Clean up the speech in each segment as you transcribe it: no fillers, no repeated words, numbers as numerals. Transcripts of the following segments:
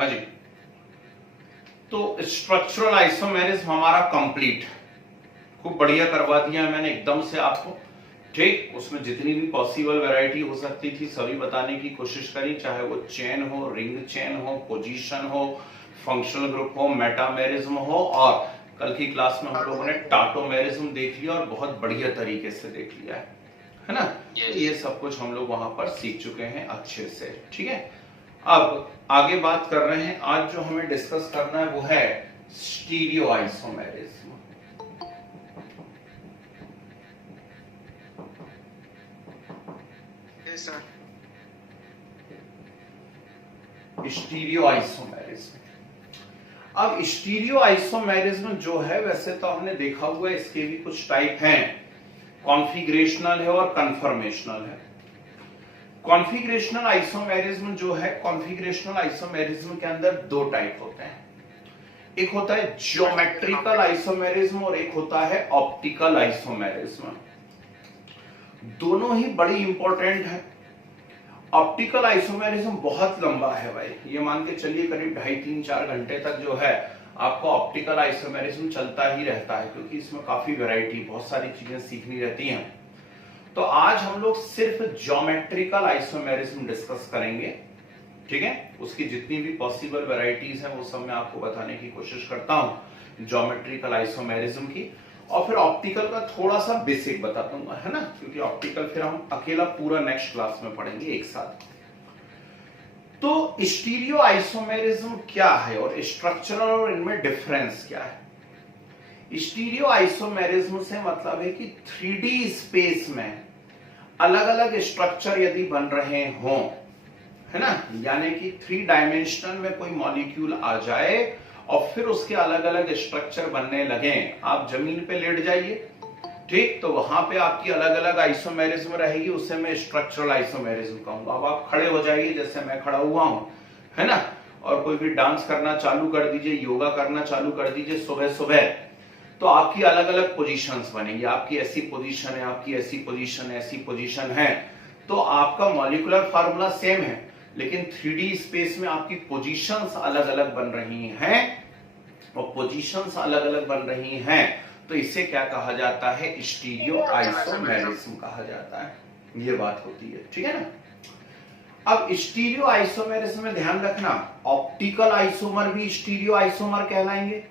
हाँ जी, तो structural isomerism हमारा कंप्लीट, खूब बढ़िया करवा दिया मैंने एकदम से आपको। ठीक, उसमें जितनी भी पॉसिबल वैरायटी हो सकती थी सभी बताने की कोशिश करी, चाहे वो चेन हो, रिंग चेन हो, पोजीशन हो, फंक्शनल ग्रुप हो, मेटामेरिज्म हो, और कल की क्लास में हम लोगों ने टाटोमेरिज्म देख लिया और बहुत बढ़िया तरीके से देख लिया है ना। तो ये सब कुछ हम लोग वहां पर सीख चुके हैं अच्छे से। ठीक है, अब आगे बात कर रहे हैं। आज जो हमें डिस्कस करना है वो है स्टीरियो आइसोमेरिज्म। Stereo isomerism. अब स्टीरियो आइसोमेरिज्म जो है, वैसे तो हमने देखा हुआ है, इसके भी कुछ टाइप हैं, कॉन्फिगरेशनल है और कन्फर्मेशनल है। कॉन्फिगरेशनल आइसोमेरिज्म जो है, कॉन्फिगरेशनल आइसोमेरिज्म के अंदर दो टाइप होते हैं, एक होता है ज्योमेट्रिकल आइसोमेरिज्म और एक होता है ऑप्टिकल आइसोमेरिज्म। दोनों ही बड़ी इंपॉर्टेंट है। ऑप्टिकल आइसोमेरिज्म बहुत लंबा है भाई, ये मान के चलिए करीब 2.5-3-4 घंटे तक जो है आपको ऑप्टिकल आइसोमेरिज्म चलता ही रहता है, क्योंकि इसमें काफी वैरायटी, बहुत सारी चीजें सीखनी रहती हैं। तो आज हम लोग सिर्फ ज्योमेट्रिकल आइसोमेरिज्म डिस्कस करेंगे। ठीक है, उसकी जितनी भी पॉसिबल वैरायटीज हैं वो सब मैं आपको बताने की कोशिश करता हूं ज्योमेट्रिकल आइसोमेरिज्म की, और फिर ऑप्टिकल का थोड़ा सा बेसिक बता दूंगा, है ना, क्योंकि ऑप्टिकल फिर हम अकेला पूरा नेक्स्ट क्लास में पढ़ेंगे एक साथ। तो स्टीरियो आइसोमेरिज्म क्या है और स्ट्रक्चरल और इनमें डिफरेंस क्या है। स्टीरियो आइसोमेरिज्म से मतलब है कि 3D स्पेस में अलग अलग स्ट्रक्चर यदि बन रहे हों, है ना, यानी कि 3 डायमेंशनल में कोई मॉलिक्यूल आ जाए और फिर उसके अलग अलग स्ट्रक्चर बनने लगे। आप जमीन पे लेट जाइए, ठीक, तो वहां पे आपकी अलग अलग आइसोमेरिज्म रहेगी, उसे मैं स्ट्रक्चरल आइसोमेरिज्म कहूंगा। अब आप खड़े हो जाइए जैसे मैं खड़ा हुआ हूं, है ना, और कोई भी डांस करना चालू कर दीजिए, योगा करना चालू कर दीजिए सुबह सुबह, तो आपकी अलग अलग पोजीशंस बनेंगी। आपकी ऐसी पोजीशन है, आपकी ऐसी पोजीशन, ऐसी पोजीशन है, तो आपका मॉलिक्यूलर फार्मूला सेम है, लेकिन 3D स्पेस में आपकी पोजीशंस अलग अलग बन रही हैं, और पोजीशंस अलग अलग बन रही हैं, तो इसे क्या कहा जाता है, स्टीरियो आइसोमेरिज्म कहा जाता है। ये बात होती है, ठीक है ना। अब स्टीरियो आइसोमेरिज्म में ध्यान रखना, ऑप्टिकल आइसोमर भी स्टीरियो आइसोमर कहलाएंगे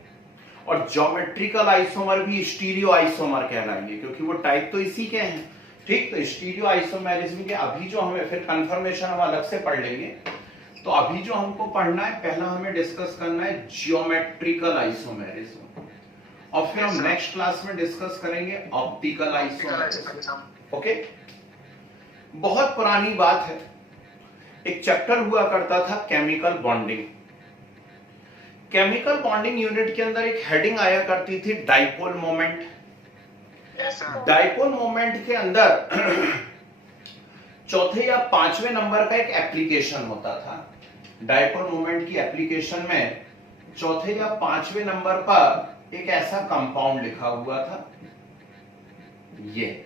और ज्योमेट्रिकल आइसोमर भी स्टीरियो आइसोमर कहलाएंगे, क्योंकि वो टाइप तो इसी के हैं। ठीक, तो स्टीरियो आइसोमेरिज्म के अभी जो हमें, फिर कंफर्मेशन हम अलग से पढ़ लेंगे। तो अभी जो हमको पढ़ना है, पहला हमें डिस्कस करना है ज्योमेट्रिकल आइसोमेरिज्म, और फिर हम नेक्स्ट क्लास में डिस्कस करेंगे ऑप्टिकल आइसोमेरिज्म। ओके, बहुत पुरानी बात है, एक चैप्टर हुआ करता था chemical bonding. Chemical bonding unit के अंदर एक हेडिंग आया करती थी डाइपोल मोमेंट। डाइपोल मोमेंट के अंदर चौथे या 5वें नंबर का एक एप्लीकेशन होता था। डाइपोल मोमेंट की एप्लीकेशन में चौथे या 5वें नंबर पर एक ऐसा कंपाउंड लिखा हुआ था, ये,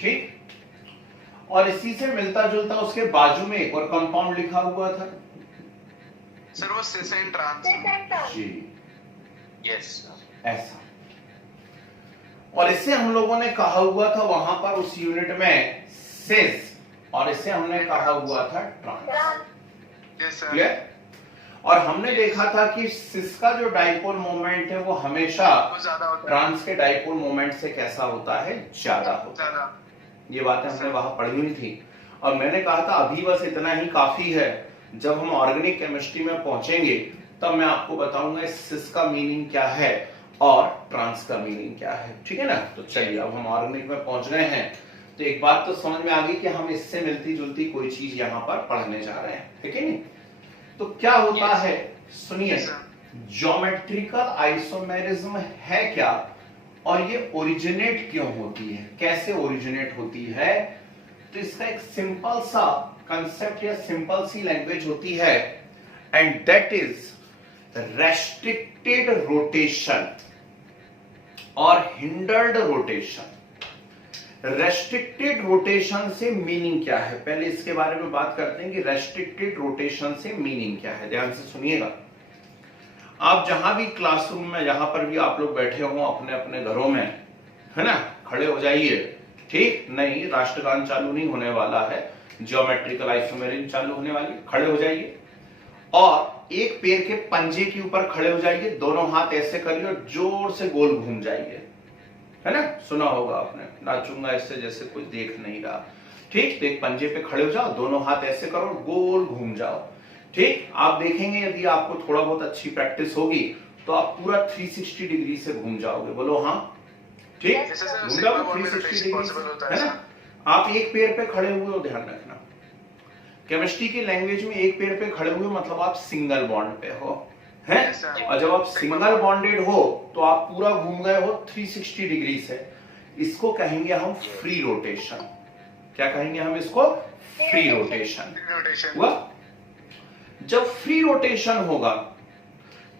ठीक, और इसी से मिलता जुलता उसके बाजू में एक और कंपाउंड लिखा हुआ था, सर वो cis and trans ji, yes, ऐसा। और इसे हम लोगों ने कहा हुआ था वहां पर उस यूनिट में सिस, और इसे हमने कहा हुआ था ट्रांस। Yes sir, clear. और हमने देखा था कि सिस का जो डाइपोल मोमेंट है वो हमेशा ट्रांस के डाइपोल मोमेंट से कैसा होता है, ज्यादा होता है। ये बातें हमने वहां पढ़ी हुई थी, और मैंने कहा था अभी बस इतना ही काफी है, जब हम ऑर्गेनिक केमिस्ट्री में पहुंचेंगे तब मैं आपको बताऊंगा सिस का मीनिंग क्या है और ट्रांस का मीनिंग क्या है, ठीक है ना। तो चलिए, अब हम ऑर्गेनिक में पहुंच गए हैं, तो एक बात तो समझ में आ गई कि हम इससे मिलती जुलती कोई चीज यहाँ पर पढ़ने जा रहे हैं, ठीक है नहीं। तो क्या होता है, सुनिए, ज्योमेट्रिकल आइसोमेरिज्म है क्या, और ये ओरिजिनेट क्यों होती है, कैसे ओरिजिनेट होती है। तो इसका एक सिंपल सा कंसेप्ट या सिंपल सी लैंग्वेज होती है, and that is restricted rotation और हिंडर्ड रोटेशन। रेस्ट्रिक्टेड रोटेशन से मीनिंग क्या है, पहले इसके बारे में बात करते हैं कि रेस्ट्रिक्टेड रोटेशन से मीनिंग क्या है। ध्यान से सुनिएगा, आप जहां भी क्लासरूम में, जहां पर भी आप लोग बैठे हो अपने अपने घरों में, है ना, खड़े हो जाइए। ठीक नहीं, राष्ट्रगान चालू नहीं होने वाला है, ज्योमेट्रिकल आइसोमेरिज्म चालू होने वाली है। खड़े हो जाइए और एक पैर के पंजे के ऊपर खड़े हो जाइए, दोनों हाथ ऐसे करिए और जोर से गोल घूम जाइए, है ना, सुना होगा आपने, नाचूंगा इससे जैसे कोई देख नहीं रहा। ठीक, तो एक पंजे पे खड़े हो जाओ, दोनों हाथ ऐसे करो, गोल घूम जाओ। ठीक, आप देखेंगे यदि आपको थोड़ा बहुत अच्छी प्रैक्टिस होगी तो आप पूरा 360 डिग्री से घूम जाओगे। बोलो हाँ, ठीक, घूम जाओ 360 डिग्री से, है ना। आप एक पैर पे खड़े हुए हो, ध्यान रखना, केमिस्ट्री की लैंग्वेज में एक पैर पे खड़े हुए मतलब आप सिंगल बॉन्ड पे हो, है। और जब आप सिंगल बॉन्डेड हो तो आप पूरा घूम गए हो 360 डिग्री से। इसको कहेंगे हम फ्री रोटेशन। क्या कहेंगे हम इसको? Free rotation. हुआ? जब फ्री रोटेशन होगा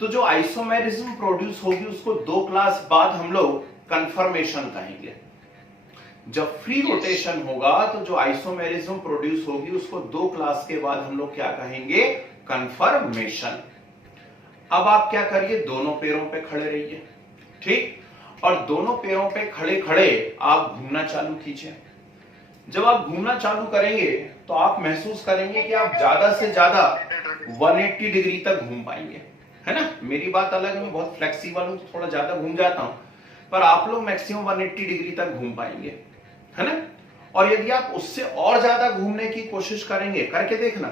तो जो आइसोमेरिज्म प्रोड्यूस होगी उसको 2 क्लास बाद हम लोग कन्फर्मेशन कहेंगे। जब फ्री रोटेशन होगा तो जो आइसोमेरिज्म प्रोड्यूस होगी उसको 2 क्लास के बाद हम लोग क्या कहेंगे? कन्फर्मेशन। अब आप क्या करिए, दोनों पैरों पे खड़े रहिए, ठीक, और दोनों पैरों पे खड़े खड़े आप घूमना चालू कीजिए। जब आप घूमना चालू करेंगे तो आप महसूस करेंगे कि आप ज्यादा से ज्यादा 180 डिग्री तक घूम पाएंगे, है ना। मेरी बात अलग है, मैं बहुत फ्लेक्सिबल हूं, थोड़ा ज्यादा घूम जाता हूं, पर आप लोग मैक्सिमम 180 डिग्री तक घूम पाएंगे, है ना। और यदि आप उससे और ज्यादा घूमने की कोशिश करेंगे, करके देखना,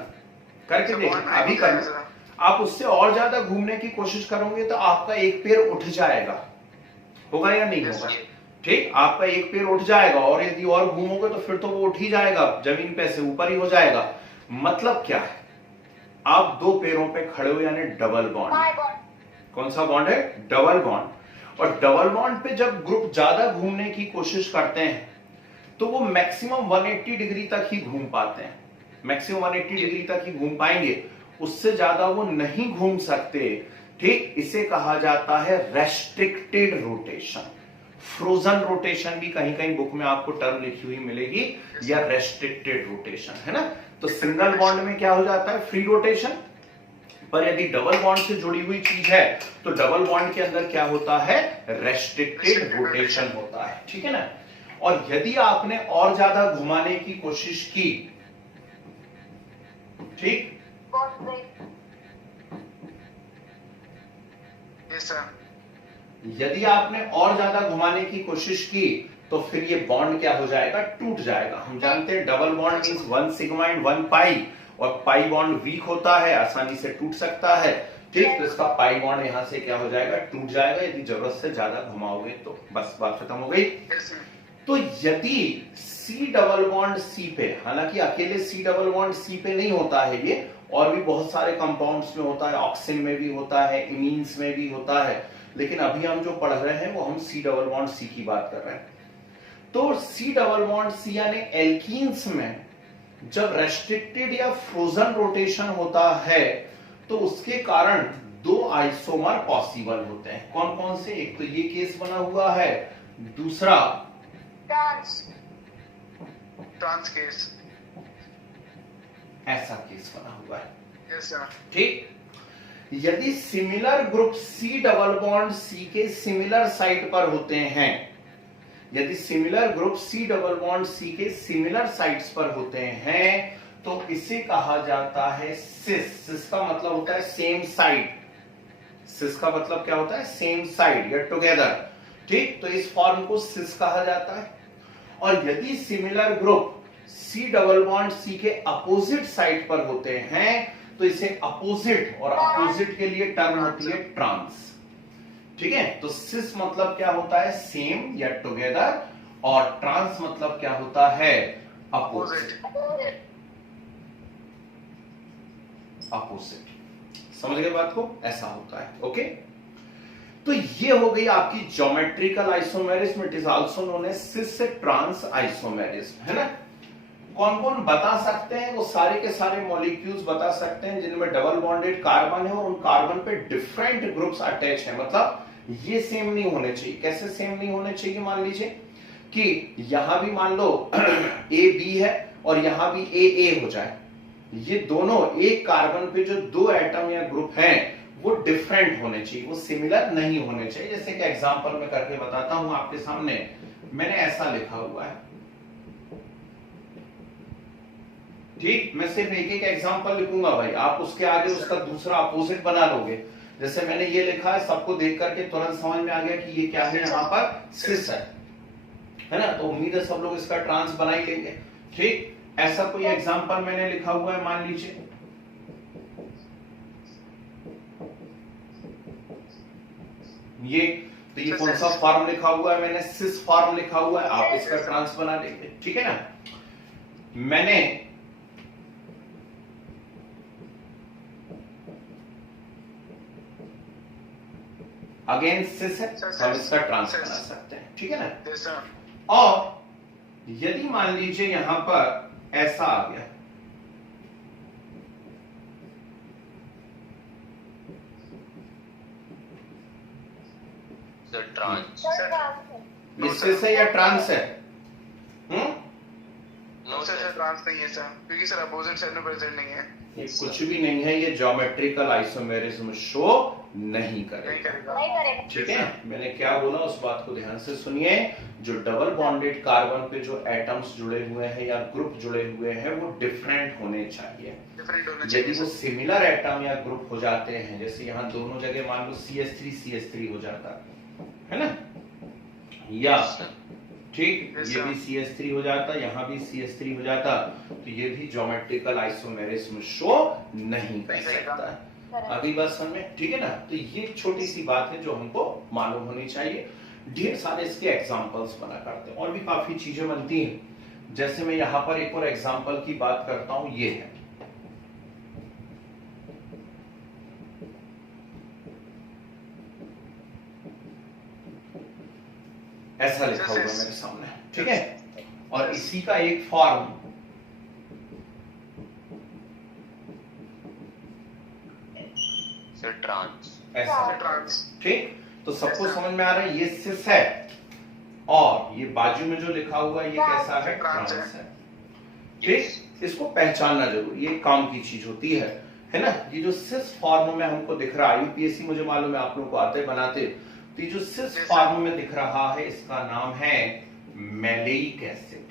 करके देखना, अभी करना, आप उससे और ज्यादा घूमने की कोशिश करोगे तो आपका एक पैर उठ जाएगा, होगा या नहीं होगा? ठीक, आपका एक पैर उठ जाएगा और यदि और घूमोगे तो फिर तो वो उठ ही जाएगा, जमीन पे से ऊपर ही हो जाएगा। मतलब क्या है? आप 2 पैरों पे खड़े हो, यानी डबल बॉन्ड। कौन सा बॉन्ड है? Double bond. और डबल बॉन्ड पे जब ग्रुप ज्यादा घूमने की कोशिश करते हैं तो वो मैक्सिमम 180 डिग्री तक ही घूम पाते हैं, मैक्सिमम 180 डिग्री तक ही घूम पाएंगे, उससे ज्यादा वो नहीं घूम सकते। ठीक, इसे कहा जाता है रेस्ट्रिक्टेड रोटेशन। फ्रोजन रोटेशन भी कहीं कहीं बुक में आपको टर्म लिखी हुई मिलेगी, या रेस्ट्रिक्टेड रोटेशन, है ना। तो सिंगल बॉन्ड में क्या हो जाता है? Free rotation. पर यदि डबल बॉन्ड से जुड़ी हुई चीज है तो डबल बॉन्ड के अंदर क्या होता है? रेस्ट्रिक्टेड रोटेशन होता है, ठीक है ना। और यदि आपने और ज्यादा घुमाने की कोशिश की, ठीक, यदि आपने और ज्यादा घुमाने की कोशिश की तो फिर ये बॉन्ड क्या हो जाएगा? टूट जाएगा। हम जानते हैं double bond means 1 sigma and 1 पाई, और पाई बॉन्ड वीक होता है, आसानी से टूट सकता है। ठीक, तो इसका पाई बॉन्ड यहां से क्या हो जाएगा? टूट जाएगा, यदि जरूरत से ज्यादा घुमाओगे तो। बस बात खत्म हो गई। तो यदि सी डबल बॉन्ड सी पे, हालांकि अकेले सी डबल बॉन्ड सी पे नहीं होता है ये, और भी बहुत सारे कंपाउंड्स में होता है, ऑक्सिन में भी होता है, इमीन्स में भी होता है, लेकिन अभी हम जो पढ़ रहे हैं वो हम सी डबल बॉन्ड सी की बात कर रहे हैं। तो सी डबल बॉन्ड सी यानी एल्कीन्स में जब रेस्ट्रिक्टेड या फ्रोजन रोटेशन होता है तो उसके कारण 2 आइसोमर पॉसिबल होते हैं। कौन कौन से? एक तो ये केस बना हुआ है, दूसरा ट्रांस केस, ऐसा केस बना हुआ है। Yes sir. ठीक, यदि similar group C double bond C के सिमिलर साइड पर होते हैं, यदि similar group C double bond C के सिमिलर साइड्स पर होते हैं तो इसे कहा जाता है सिस। सिस का मतलब होता है सेम साइड। सिस का मतलब क्या होता है? सेम साइड या टुगेदर। ठीक, तो इस फॉर्म को सिस कहा जाता है। और यदि similar group C double bond C के अपोजिट साइड पर होते हैं तो इसे अपोजिट, और अपोजिट के लिए टर्म होती है ट्रांस। ठीक है, तो सिस मतलब क्या होता है? सेम या टुगेदर, और ट्रांस मतलब क्या होता है? अपोजिट। अपोजिट, समझ गए बात को? ऐसा होता है। ओके, तो ये हो गई आपकी geometrical isomerism. It is also known as cis trans isomerism, है ना। कौन कौन बता सकते हैं? वो सारे के सारे मॉलिक्यूल्स बता सकते हैं जिनमें डबल बॉन्डेड कार्बन है और उन कार्बन पे डिफरेंट ग्रुप्स अटैच है। मतलब ये सेम नहीं होने चाहिए। कैसे सेम नहीं होने चाहिए? मान लीजिए कि यहां भी मान लो ए बी है और यहां भी ए हो जाए, ये दोनों एक कार्बन पे जो दो एटम या ग्रुप हैं वो डिफरेंट होने चाहिए, वो सिमिलर नहीं होने चाहिए। जैसे कि एग्जांपल में करके बताता हूं आपके सामने, मैंने ऐसा लिखा हुआ है, ठीक, मैं सिर्फ एक एक एग्जांपल लिखूंगा भाई, आप उसके आगे उसका दूसरा अपोजिट बना लोगे। जैसे मैंने ये लिखा है, सबको देख करके तुरंत समझ में आ गया कि ये क्या है, यहाँ पर सिस है ना, तो उम्मीद है सब लोग इसका ट्रांस बना ही लेंगे। ठीक, ऐसा कोई एग्जांपल मैंने लिखा हुआ है, मान लीजिए ये, तो ये कौन सा फॉर्म लिखा हुआ है, मैंने सिस फॉर्म लिखा हुआ है, आप इसका ट्रांस बना लेंगे, ठीक है ना। मैंने अगेन सिस है, हम इसका ट्रांस बना सकते हैं, ठीक है ना। और यदि मान लीजिए यहां पर ऐसा आ गया, ट्रांस, ये सिस है या ट्रांस है? नो सर, ट्रांस नहीं है सर, क्योंकि सर अपोजिट साइड में प्रेजेंट नहीं है। ये कुछ भी नहीं है, ये ज्योमेट्रिकल आइसोमेरिज्म शो नहीं करेगा, ठीक है। मैंने क्या बोला उस बात को ध्यान से सुनिए, जो डबल बॉन्डेड कार्बन पे जो एटम्स जुड़े हुए हैं या ग्रुप जुड़े हुए हैं वो डिफरेंट होने चाहिए। यदि वो सिमिलर एटम या ग्रुप हो जाते हैं, जैसे यहाँ दोनों जगह मान लो CH3 हो जाता है ना, या ठीक, ये भी CH3 हो जाता, यहाँ भी CH3 हो जाता, तो ये भी ज्योमेट्रिकल आइसोमेरिज्म शो नहीं कर सकता है। अगली बात समझ में, ठीक है ना। तो ये छोटी सी बात है जो हमको मालूम होनी चाहिए। ढेर सारे इसके एग्जांपल्स बना करते हैं, और भी काफी चीजें बनती हैं। जैसे मैं यहाँ पर एक और एग्जांपल की बात करता हूं, ये है, ऐसा लिखा हुआ है मेरे सामने, ठीक है। और इसी का एक फॉर्म ट्रांस, ऐसा, ठीक। तो सबको समझ में आ रहा है, ये सिस है, और ये बाजू में जो लिखा हुआ है ये कैसा है, ट्रांस है, ठीक। इसको पहचानना जरूरी, ये काम की चीज होती है ना। ये जो सिस फॉर्म में हमको दिख रहा है, यूपीएससी मुझे मालूम है आप लोगों को आते बनाते, तो ये जो सिस फॉर्म में दिख रहा है इसका नाम है मैलेइक एसिड।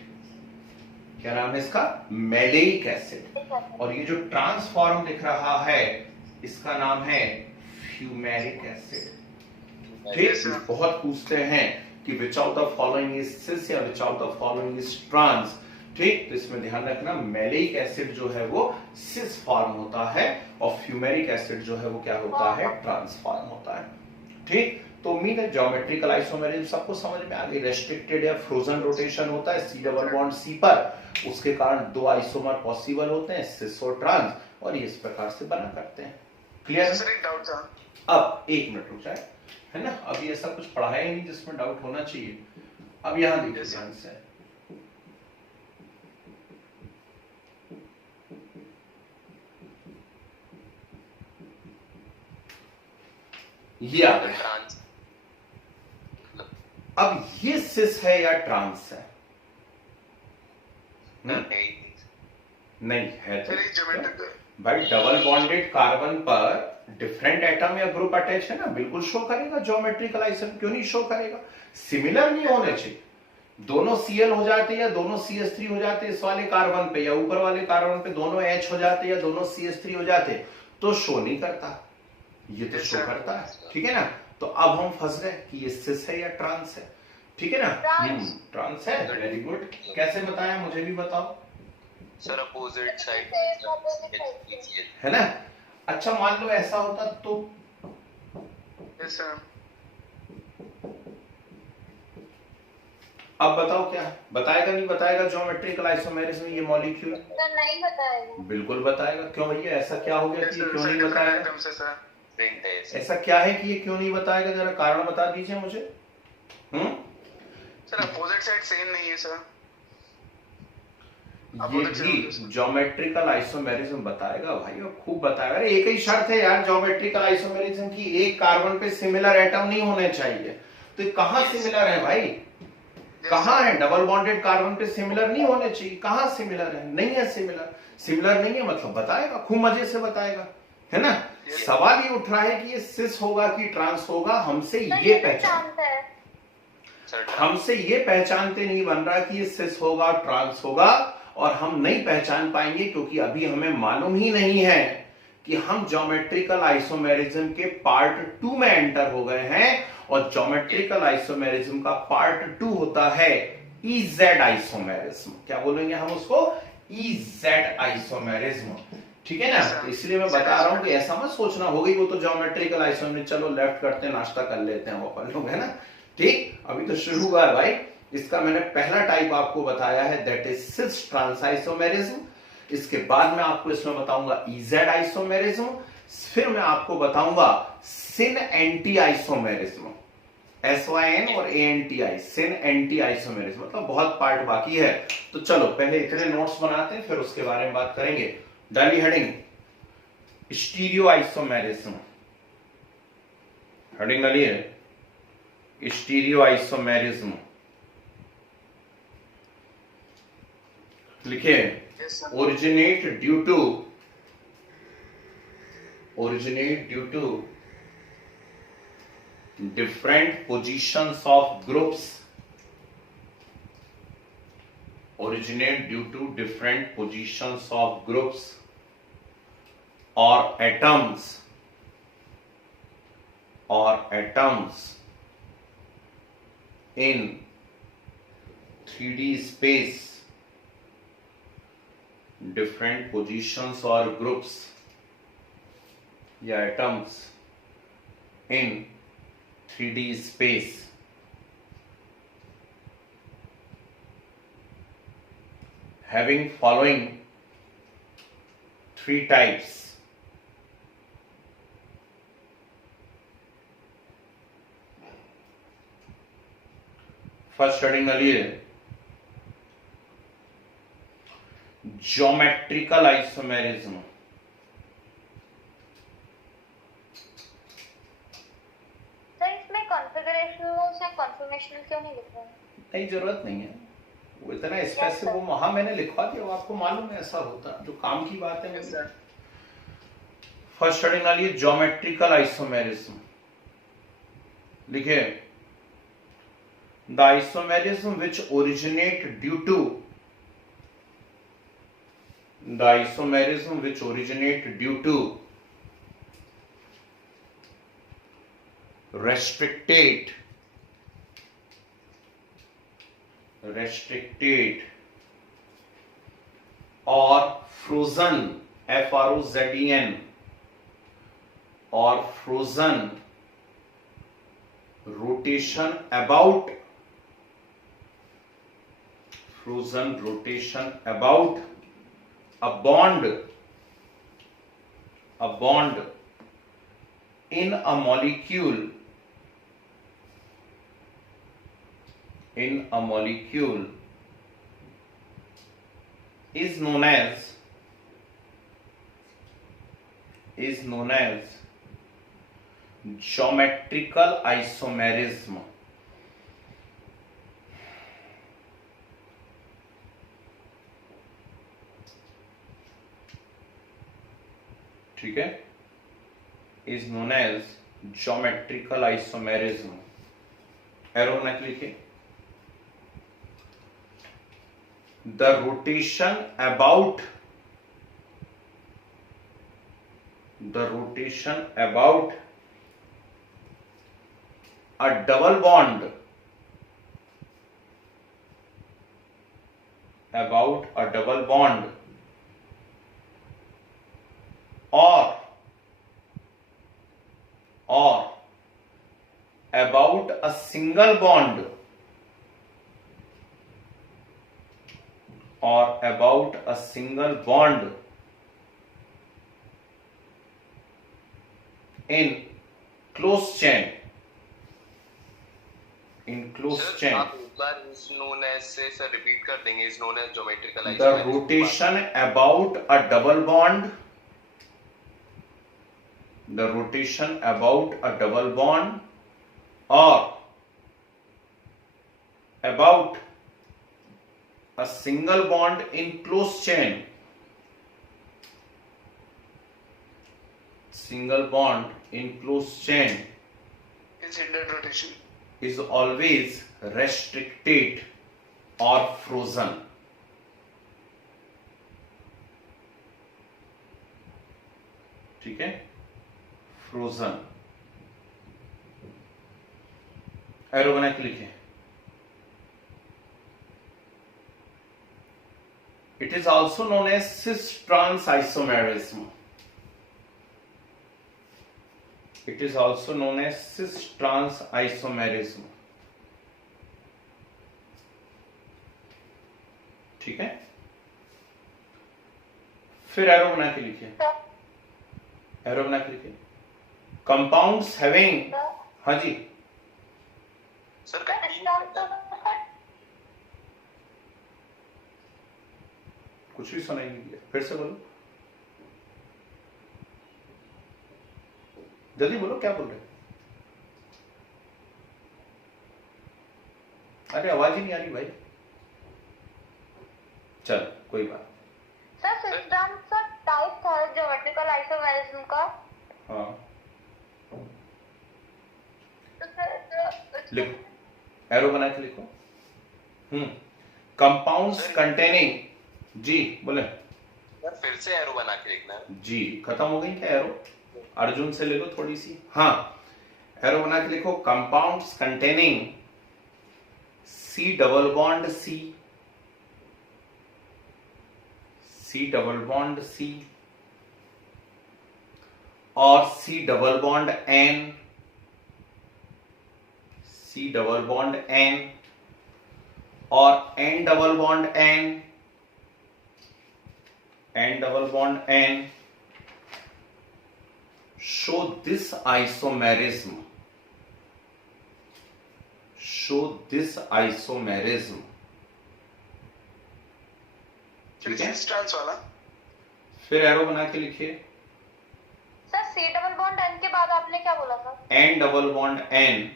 क्या नाम है इसका, मैलेइक एसिड। और ये जो ट्रांसफॉर्म दिख रहा है इसका नाम है फ्यूमेरिक एसिड, ठीक। बहुत पूछते हैं कि which out the following is cis या which out the following is trans, ठीक। तो इसमें ध्यान रखना, मैलेइक एसिड जो है वो सिस फॉर्म होता है और फ्यूमेरिक एसिड जो है वो क्या होता है, ट्रांसफॉर्म होता है, ठीक। तो उम्मीद है ज्योमेट्रिकल आइसोमेरिज्म सबको समझ में आ गई। रेस्ट्रिक्टेड या फ्रोजन रोटेशन होता है C डबल बॉन्ड C पर, उसके कारण दो आइसोमर पॉसिबल होते हैं, सिस और ट्रांस, और ये इस प्रकार से बना करते हैं। क्लियर है? अब एक मिनट रुक जाए, है ना, अभी ऐसा कुछ पढ़ाया ही नहीं जिसमें डाउट होना चाहिए। अब यहां देखिए ध्यान से, ये आ गया। अब ये सिस है या ट्रांस है? नहीं है तो भाई, डबल बॉन्डेड कार्बन पर डिफरेंट एटम या ग्रुप अटैच है ना, बिल्कुल शो करेगा ज्योमेट्रिकल आइसोमेरिज्म, क्यों नहीं शो करेगा। सिमिलर नहीं होने चाहिए, दोनों Cl हो जाते या दोनों CH3 हो जाते इस वाले कार्बन पे, या ऊपर वाले कार्बन पे दोनों H हो जाते या दोनों CH3 हो जाते, तो शो नहीं करता, ये तो शो करता है, ठीक है ना। तो अब हम फंस गए कि ये सिस है या ट्रांस है, ठीक है ना। ट्रांस है, वेरी गुड। कैसे बताया, मुझे भी बताओ सर, अपोजिट साइड है ना। अच्छा, मान लो ऐसा होता तो, यस सर। अब बताओ क्या बताएगा, नहीं बताएगा ज्योमेट्रिकल आइसोमेरिज्म ये मॉलिक्यूल? नहीं बताएगा, बिल्कुल बताएगा। क्यों भैया, ऐसा क्या हो गया कि ये क्यों नहीं बताएगा? ऐसा क्या है कि ये क्यों नहीं बताएगा, जरा कारण बता दीजिए मुझे। सर अपोजिट साइड सेम नहीं है सर, ये भी ज्योमेट्रिकल आइसोमेरिज्म बताएगा भाई, और खूब बताएगा। अरे एक ही शर्त है यार ज्योमेट्रिकल आइसोमेरिज्म की, एक कार्बन पे सिमिलर एटम नहीं होने चाहिए। तो ये कहां सिमिलर है भाई, कहाँ है? डबल बॉन्डेड कार्बन पे सिमिलर नहीं होने चाहिए, कहाँ सिमिलर है? नहीं है सिमिलर। सिमिलर नहीं है मतलब बताएगा, खूब मजे से बताएगा, है ना। सवाल ये उठ रहा है कि ये सिस होगा कि ट्रांस होगा, हमसे ये पहचानते नहीं बन रहा कि ये सिस होगा ट्रांस होगा, और हम नहीं पहचान पाएंगे क्योंकि अभी हमें मालूम ही नहीं है कि हम ज्योमेट्रिकल आइसोमेरिज्म के पार्ट 2 में एंटर हो गए हैं, और ज्योमेट्रिकल आइसोमेरिज्म का पार्ट 2 होता है इजेड आइसोमेरिज्म। क्या बोलेंगे हम उसको? इजेड आइसोमेरिज्म, ठीक है ना। तो इसलिए मैं बता रहा हूं कि ऐसा मत सोचना हो गई वो तो ज्योमेट्रिकल आइसोमेरिज्म, चलो लेफ्ट करते हैं, नाश्ता कर लेते हैं वो अपन लोग, है ना। ठीक, अभी तो शुरू हुआ है भाई। इसका मैंने पहला टाइप आपको बताया है, that is cis trans isomerism. इसके बाद मैं आपको इसमें बताऊंगा इजेड आइसोमेरिज्म, फिर मैं आपको बताऊंगा सिन एंटी आइसोमेरिज्म, SYN और ANTI, सिन एंटी आइसोमेरिज्म। मतलब बहुत पार्ट बाकी है, तो चलो पहले इतने नोट्स बनाते हैं, फिर उसके बारे में बात करेंगे। डाली हेडिंग स्टीरियो आइसोमेरिज्म, हेडिंग डाली है स्टीरियो आइसोमेरिज्म, लिखे originate due to different positions of groups, originate due to different positions of groups or atoms in 3D space, different positions or groups या atoms in 3D space having following 3 types. First heading डालिए geometrical isomerism. Sir इसमें configurational या कॉन्फर्मेशनल क्यों नहीं लिख रहे हैं? नहीं, जरूरत नहीं है, वो इतना स्पेसिफिक, वो वहां मैंने लिखवा दिया, वो आपको मालूम है ऐसा होता है, जो काम की बात है। फर्स्ट हेडिंग डालिए ज्योमेट्रिकल आइसोमेरिज्म, लिखे the isomerism which originate due to restricted or frozen, FROZEN, or frozen rotation about a bond in a molecule is known as geometrical isomerism. ठीक है, is known as geometrical isomerism. Arrow न लिखे the rotation about a double bond or about a single bond in close chain. Sir आप एक बार is known as से sir repeat कर देंगे, is known as geometrical The isomerism. rotation about a double bond or about a single bond in close chain, single bond in close chain Is hindered rotation. is always restricted or frozen. ठीक है, frozen. Arrow बना के लिखे। It is also known as cis-trans isomerism. It is also known as cis-trans isomerism. ठीक है, फिर arrow बना के लिखिए, एरो बना के लिखिए। कंपाउंड्स हैविंग, हाँ जी सर कुछ भी सुनाई नहीं दिया, फिर से बोलो, जल्दी बोलो, क्या बोल रहे? अरे आवाज ही नहीं आ रही भाई। चल कोई बात। सर सिस्टम का टाइप था ज्योमेट्रिकल आइसोमेरिज्म का। हाँ तो सर लिखो, एरो बना के लिखो। कंपाउंड्स कंटेनिंग, जी बोले सर फिर से एरो बना के लिखना है। जी, खत्म हो गई क्या एरो? अर्जुन से ले लो थोड़ी सी। हाँ, एरो बना के लिखो। Compounds containing C double bond C, C double bond C और C double bond N, C double bond N और N double bond N, N double bond N show this isomerism, show this isomerism। ठीक है, cis trans वाला। फिर arrow बना के लिखिए। Sir C double bond N के बाद आपने क्या बोला था? N double bond N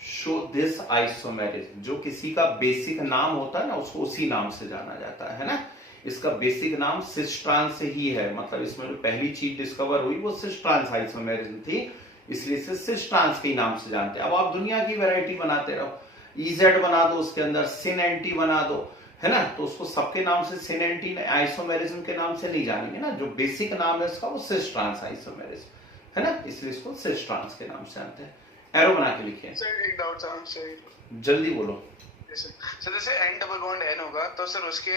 show this isomerism. जो किसी का बेसिक नाम होता है ना, उसको उसी नाम से जाना जाता है ना। इसका बेसिक नाम सिस ट्रांस से ही है, मतलब इसमें जो पहली चीज डिस्कवर हुई वो सिस ट्रांस आइसोमेरिज्म थी, इसलिए इसे सिस ट्रांस के नाम से जानते हैं। अब आप दुनिया की वैरायटी बनाते रहो, EZ बना दो, उसके अंदर सिन एंटी बना दो, है ना, तो उसको सबके नाम से सिन एंटी आइसोमेरिज्म के नाम से नहीं जानेंगे ना। जो बेसिक नाम है इसका वो सिस ट्रांस आइसोमेरिज्म है ना, इसलिए इसको सिस ट्रांस के नाम से जानते हैं। एरो बना के लिखिए। सर एक डाउट था सर, जल्दी बोलो। सर जैसे N डबल बॉन्ड N होगा तो सर उसके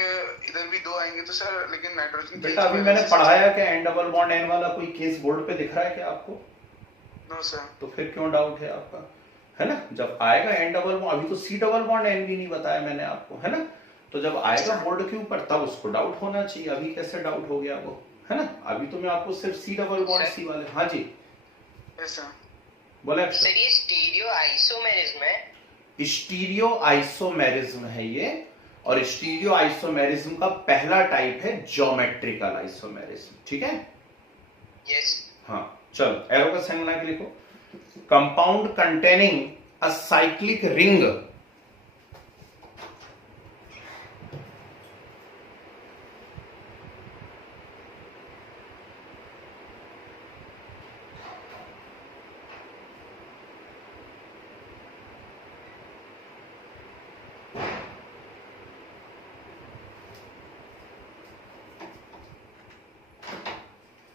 इधर भी दो आएंगे तो सर, लेकिन नाइट्रोजन बेटा अभी मैंने पढ़ाया कि N डबल बॉन्ड N वाला कोई केस बोर्ड पे दिख रहा है क्या आपको? No sir. तो फिर क्यों डाउट है आपका, है ना? जब आएगा N डबल बॉन्ड, अभी तो C डबल बॉन्ड N भी नहीं बताया मैंने आपको, है ना, तो जब आएगा बोर्ड के ऊपर तब उसको डाउट होना चाहिए। अभी कैसे डाउट हो गया वो, है ना? अभी तो मैं आपको सिर्फ C डबल बॉन्ड C वाले। हाँ जी यस सर। बोला सर ये स्टीरियो आइसोमेरिज्म है। स्टीरियो आइसोमेरिज्म है ये, और स्टीरियो आइसोमेरिज्म का पहला टाइप है ज्योमेट्रिकल आइसोमेरिज्म। ठीक है, यस। हाँ चलो, एरो का साइन बना के लिखो। Compound containing a cyclic ring,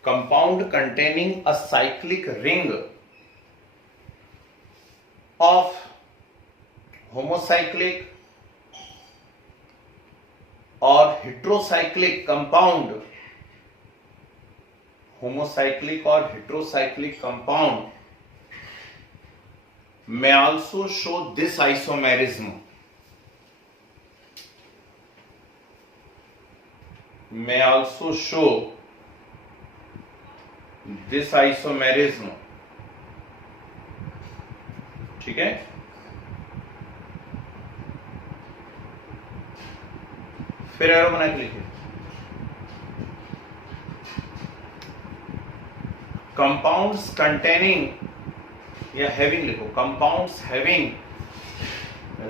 compound containing a cyclic ring of homocyclic or heterocyclic compound, homocyclic or heterocyclic compound may also show this isomerism, may also show this isomerism। ठीक है, फिर arrow बना के लिखिए। Compounds containing या having लिखो, compounds having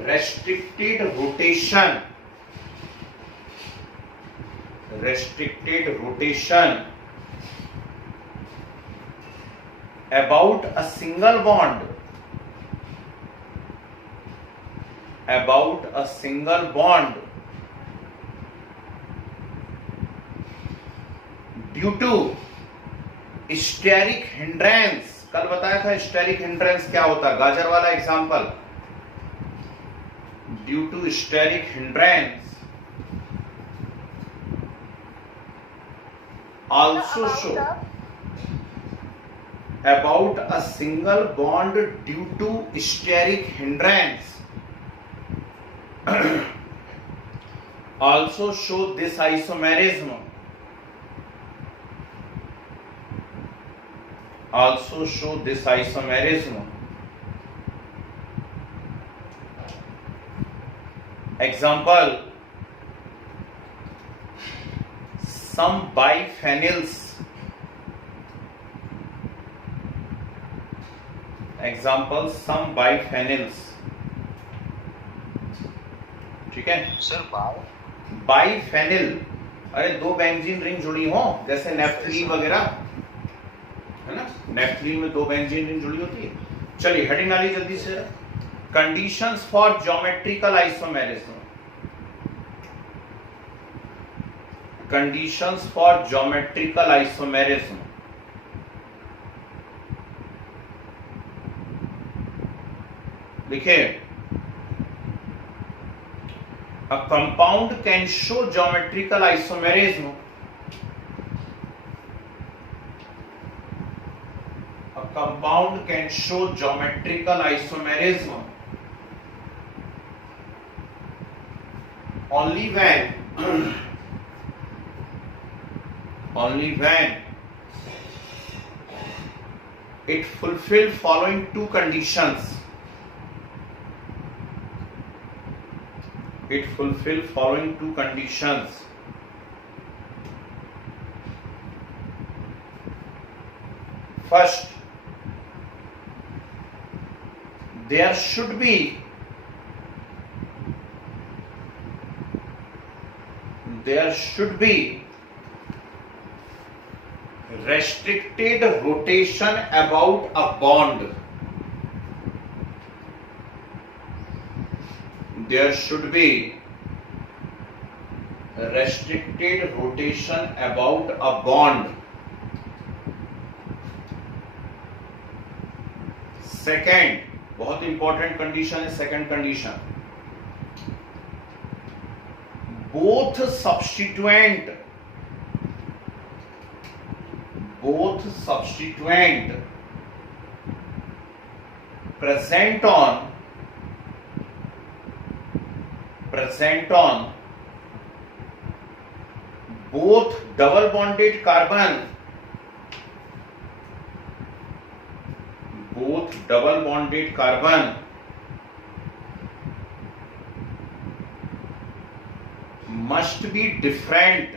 restricted rotation restricted rotation about a single bond, about a single bond due to steric hindrance. कल बताया था स्टेरिक हिंड्रेंस क्या होता है, गाजर वाला example. Due to steric hindrance also show about a single bond due to steric hindrance also show this isomerism, also show this isomerism. Example, some biphenyls, example some biphenyls. ठीक है sir biphenyl, अरे दो benzene ring जुड़ी हो, जैसे naphthalene वगैरह है ना, नेफ्थलीन में दो बेंजीन रिंग जुड़ी होती है. चलिए हेडिंग डालिए जल्दी से. Conditions for geometrical isomerism, conditions for geometrical isomerism. देखिए, a compound can show geometrical isomerism. A compound can show geometrical isomerism only when it fulfill following two conditions. It fulfill following two conditions. First, there should be restricted rotation about a bond. There should be restricted rotation about a bond. Second, बहुत important condition है second condition, both substituent present on both double bonded carbon must be different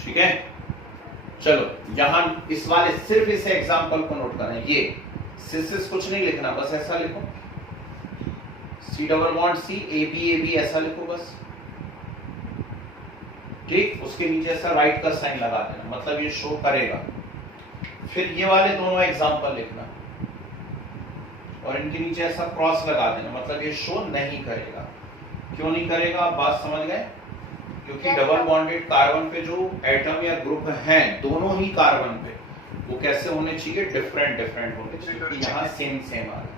ठीक है. चलो यहां इस वाले सिर्फ इस एग्जांपल को नोट करें, ये सिस कुछ नहीं लिखना, बस ऐसा लिखो C double bond C A B ऐसा लिखो बस, ठीक. उसके नीचे ऐसा राइट का साइन लगा देना, मतलब ये शो करेगा. फिर ये वाले दोनों एग्जांपल लिखना और इनके नीचे ऐसा क्रॉस लगा देना, मतलब ये शो नहीं करेगा. क्यों नहीं करेगा, आप बात समझ गए? क्योंकि डबल बॉन्डेड कार्बन पे जो एटम या ग्रुप हैं दोनों ही कार्बन पे, वो कैसे होने चाहिए, डिफरेंट होने चाहिए. यहाँ सेम आ रहा है,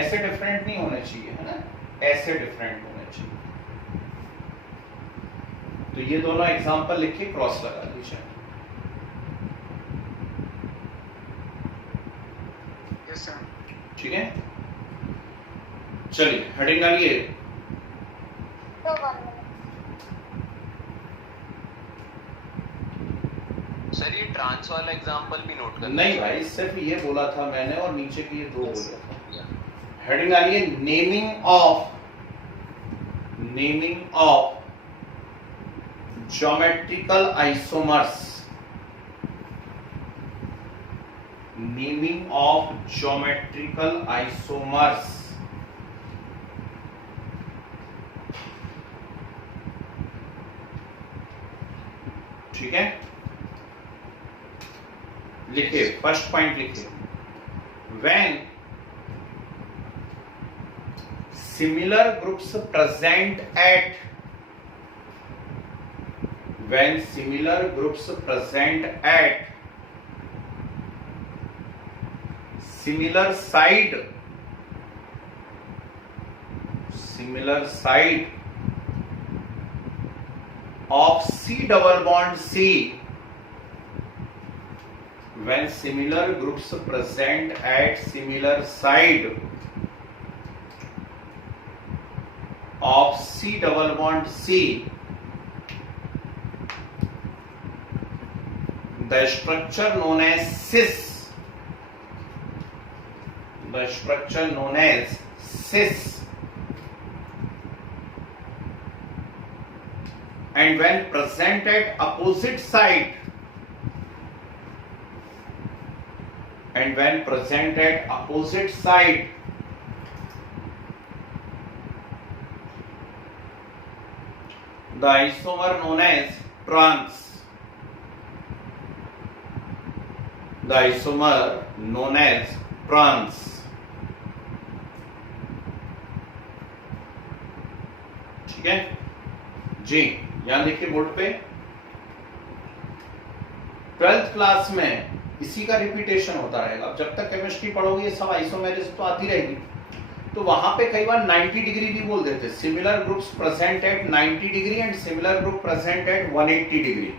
ऐसे डिफरेंट नहीं होने चाहिए, है ना, ऐसे डिफरेंट होने चाहिए. तो ये दोनों एग्जांपल लिख के क्रॉस लगा दीजिए. ठीक है. चलिए हेडिंग डालिए. सर ये ट्रांस वाला एग्जांपल भी नोट करना. नहीं भाई, सिर्फ ये बोला था मैंने और नीचे के ये दो बोले थे. हेडिंग डालिए. Naming of geometrical isomers. Naming of geometrical isomers. ठीक है, लिखिए फर्स्ट पॉइंट लिखिए, when similar groups present at, when similar groups present at similar side of C double bond C, when similar groups present at similar side of C double bond C, the structure known as cis, and when present at opposite side, the isomer known as trans, ठीक है जी। यहां देखिए board पे 12th class में इसी का repetition होता रहेगा। अब जब तक केमिस्ट्री पढ़ोगे ये सब आइसोमेरिज्म तो आती रहेगी, तो वहां पे कई बार 90 डिग्री भी बोल देते, similar groups present at 90 degree and similar group present at 180 degree,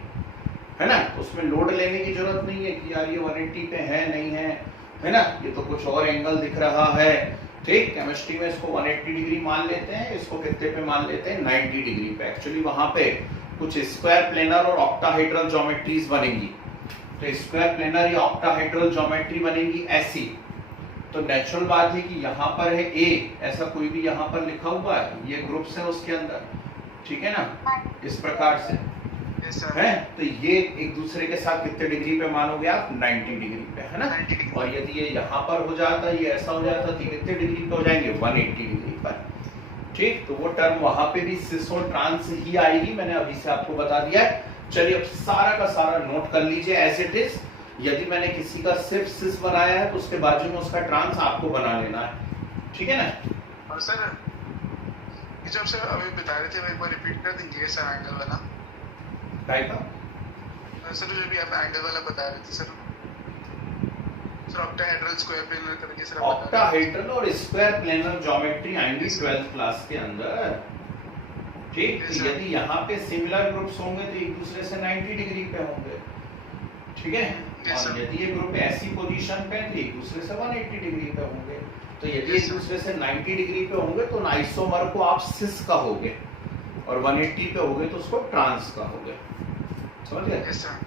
है ना। तो उसमें लोड लेने की जरूरत नहीं है कि यार ये 180 पे है नहीं है ना, ये तो कुछ और एंगल दिख रहा है। ठीक, केमिस्ट्री में इसको 180 डिग्री मान लेते हैं, इसको कितने पे मान लेते हैं, 90 डिग्री पे। एक्चुअली वहां पे कुछ स्क्वायर प्लेनर और ऑक्टाहेड्रल ज्योमेट्रीज बनेंगी, तो स्क्वायर प्लेनर या ऑक्टाहेड्रल ज्योमेट्री बनेगी ऐसी। तो नेचुरल बात है कि यहाँ पर है ए, ऐसा कोई भी यहाँ पर लिखा हुआ है, ये ग्रुप्स है उसके अंदर, ठीक है ना, इस प्रकार से है। तो ये एक दूसरे के साथ कितने डिग्री पे मानोगे आप, 90 डिग्री पे, है ना। और यदि ये यहाँ पर हो जाता, ये ऐसा हो जाता, तो कितने डिग्री पे हो जाएंगे, 180 डिग्री पर। ठीक, तो वो टर्म वहां पे भी सिस और ट्रांस ही आएगी, मैंने अभी से आपको बता दिया है। चलिए अब सारा का सारा नोट कर लीजिए एज इट इज। यदि मैंने किसी का सिर्फ सिस बनाया है तो उसके बाजू में उसका ट्रांस आपको बना लेना है, ठीक है ना। और सर ये जो सर अभी बता रहे थे, वो एक बार रिपीट कर दीजिए सर, एंगल वाला टाइप का सर, जो भी आप एंगल वाला बता रहे थे सर, ऑक्टाहेड्रल स्क्वायर प्लेनर करके सर, ऑक्टाहेड्रल और स्क्वायर प्लेनर ज्योमेट्री आएंगी 12th क्लास के अंदर। ठीक, तो यदि यहाँ पे सिमिलर ग्रुप्स होंगे तो एक दूसरे से 90 डिग्री पे होंगे, ठीक है। और यदि ये ग्रुप ऐसी पोजीशन पे तो एक दूसरे से 180 डिग्री पे होंगे। तो यदि एक दूसरे से 90 डिग्री पे होंगे तो आइसोमर को आप सिस कहोगे, और 180 पे होगे तो उसको ट्रांस कहोगे, समझ गए। Yes sir.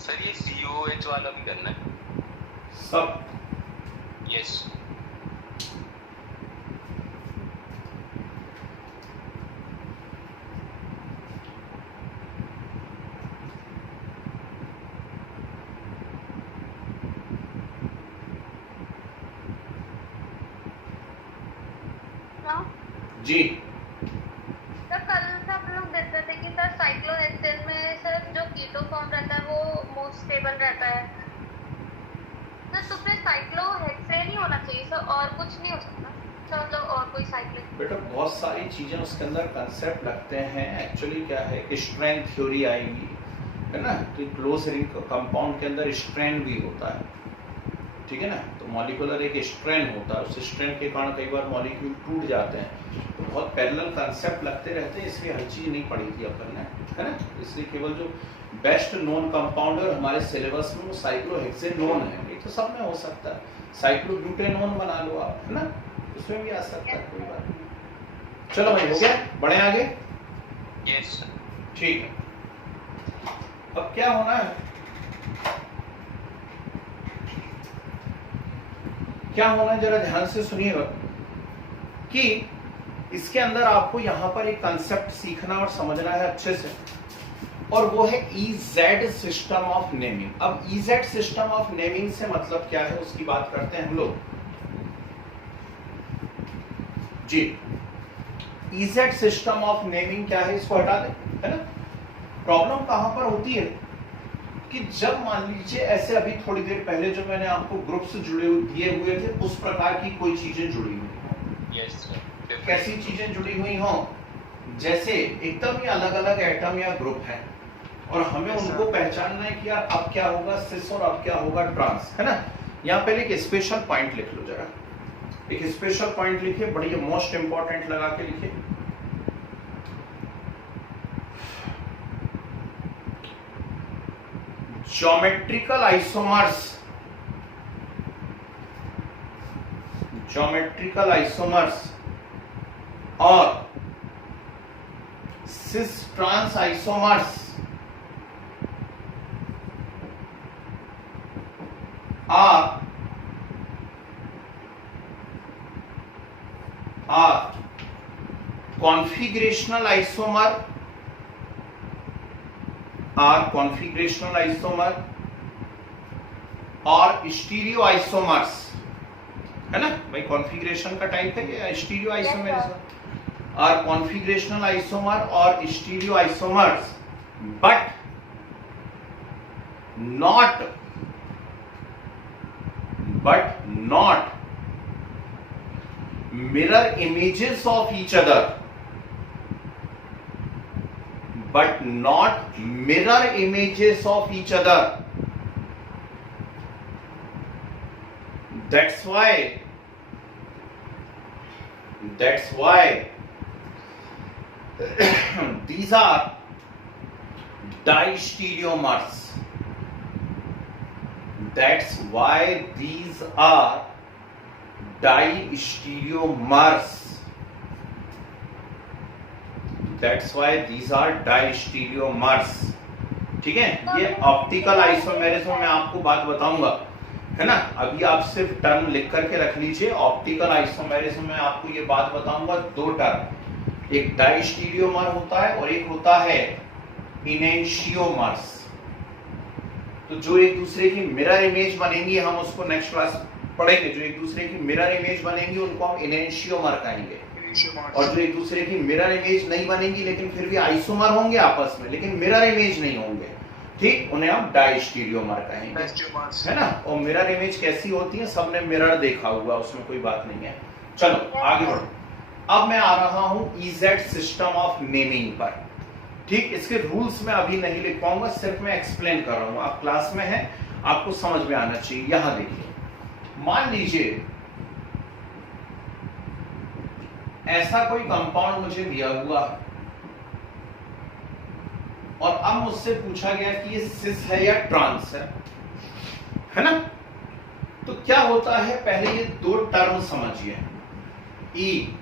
सर ये COH वाला भी करना है सब। यस जी सर कल सब लोग देते थे कि सर साइक्लोहेक्सेन में सर जो कीटो फॉर्म रहता है वो मोस्ट स्टेबल रहता है सर, तो फिर साइक्लोहेक्सेन ही होना चाहिए सर, और कुछ नहीं हो सकता। सर मतलब और कोई साइक्लिक? बेटा बहुत सारी चीजें उसके अंदर कंसेप्ट लगते हैं। एक्चुअली क्या है, स्ट्रेन थ्योरी आएगी, है ना, तो क्लोज रिंग कंपाउंड के अंदर स्ट्रेन भी होता है, ठीक है ना, तो मॉलिक्यूलर एक स्ट्रेन होता है, उस स्ट्रेन के कारण कई बार मॉलिक्यूल टूट जाते हैं, तो बहुत पैरेलल कंसेप्ट लगते रहते हैं, इसलिए हर चीज नहीं पढ़ी थी अपन ने, है ना, इसलिए केवल जो बेस्ट नोन कंपाउंड है हमारे सिलेबस में वो साइक्लोहेक्सेनोन है, ये तो सब में हो सकता है, साइक्लोब्यूटेनोन बना लो आप, है ना, उसमें भी आ सकता है, कोई बात नहीं। चलो भाई हो गया, बढ़े आगे। Yes sir. ठीक है, अब क्या होना है, क्या होना है जरा ध्यान से सुनिएगा कि इसके अंदर आपको यहां पर एक कंसेप्ट सीखना और समझना है अच्छे से, और वो है EZ सिस्टम ऑफ नेमिंग। अब EZ सिस्टम ऑफ नेमिंग से मतलब क्या है उसकी बात करते हैं हम लोग जी। EZ सिस्टम ऑफ नेमिंग क्या है, इसको हटा दें, है ना। प्रॉब्लम कहां पर होती है कि जब मान लीजिए ऐसे अभी थोड़ी देर पहले जो मैंने आपको ग्रुप्स जुड़े दिए हुए थे उस प्रकार की कोई चीजें जुड़ी हुई हो। Yes sir. कैसी चीजें जुड़ी हुई हो, जैसे एकदम ही अलग अलग एटम या ग्रुप है और हमें उनको पहचानना है कि यार अब क्या होगा सिस और अब क्या होगा ट्रांस, है ना। यहाँ पहले एक स्पेशल पॉइंट लिख लो, जरा एक स्पेशल पॉइंट लिखिए, बड़ी मोस्ट इंपॉर्टेंट लगा के लिखिए। ज्योमेट्रिकल आइसोमर्स और cis trans isomers are configurational isomer और स्टीरियो आइसोमर्स, है ना भाई, कॉन्फ़िगरेशन का टाइप है या स्टीरियो आइसोमर्स और कॉन्फ़िगरेशनल आइसोमर और stereoisomers, but not mirror images of each other, but not mirror images of each other. That's why these are distereomers. That's why these are distereomers. That's why these are distereomers. ठीक है, ये optical isomerism में आपको बात बताऊंगा, है ना। अभी आप सिर्फ टर्म लिख करके रख लीजिए, ऑप्टिकल आइसोमेरिज्म में आपको ये बात बताऊंगा, दो टर्म, एक डाइस्टीरियोमर होता है और एक होता है इनेंशियोमर्स। तो जो एक दूसरे की मिरर इमेज बनेंगी, हम उसको नेक्स्ट क्लास पढ़ेंगे, जो एक दूसरे की मिरर इमेज बनेंगी उनको हम इनेंशियोमर कहेंगे, और जो एक दूसरे की मिरर इमेज नहीं बनेंगी लेकिन फिर भी आइसोमर होंगे आपस में लेकिन मिरर इमेज नहीं होंगे, ठीक, उन्हें हम डाइस्टीरियोमर कहेंगे, है ना। और मिरर इमेज कैसी होती है, सबने मिरर देखा हुआ, उसमें कोई बात नहीं है। चलो आगे बढ़ो। अब मैं आ रहा हूं EZ सिस्टम ऑफ नेमिंग पर, ठीक। इसके रूल्स में अभी नहीं लिख पाऊंगा, सिर्फ मैं एक्सप्लेन कर रहा हूं, आप क्लास में हैं, आपको समझ में आना चाहिए। यहां देखिए, मान लीजिए ऐसा कोई कंपाउंड मुझे दिया हुआ और अब मुझसे पूछा गया कि ये सिस है या ट्रांस है ना। तो क्या होता है, पहले ये दो टर्म समझिए, ई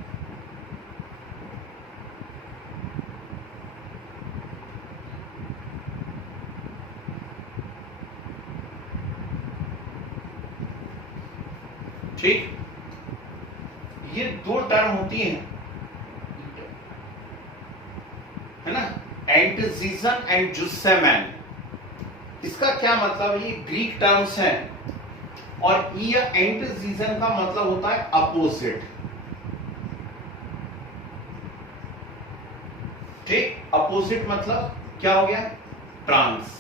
ठीक, ये दो टर्म होती हैं, है ना, एंटजीजन एंड जुस्सेमैन। इसका क्या मतलब है, ये ग्रीक टर्म्स हैं और ये एंटजीजन का मतलब होता है अपोजिट, ठीक। अपोजिट मतलब क्या हो गया, ट्रांस।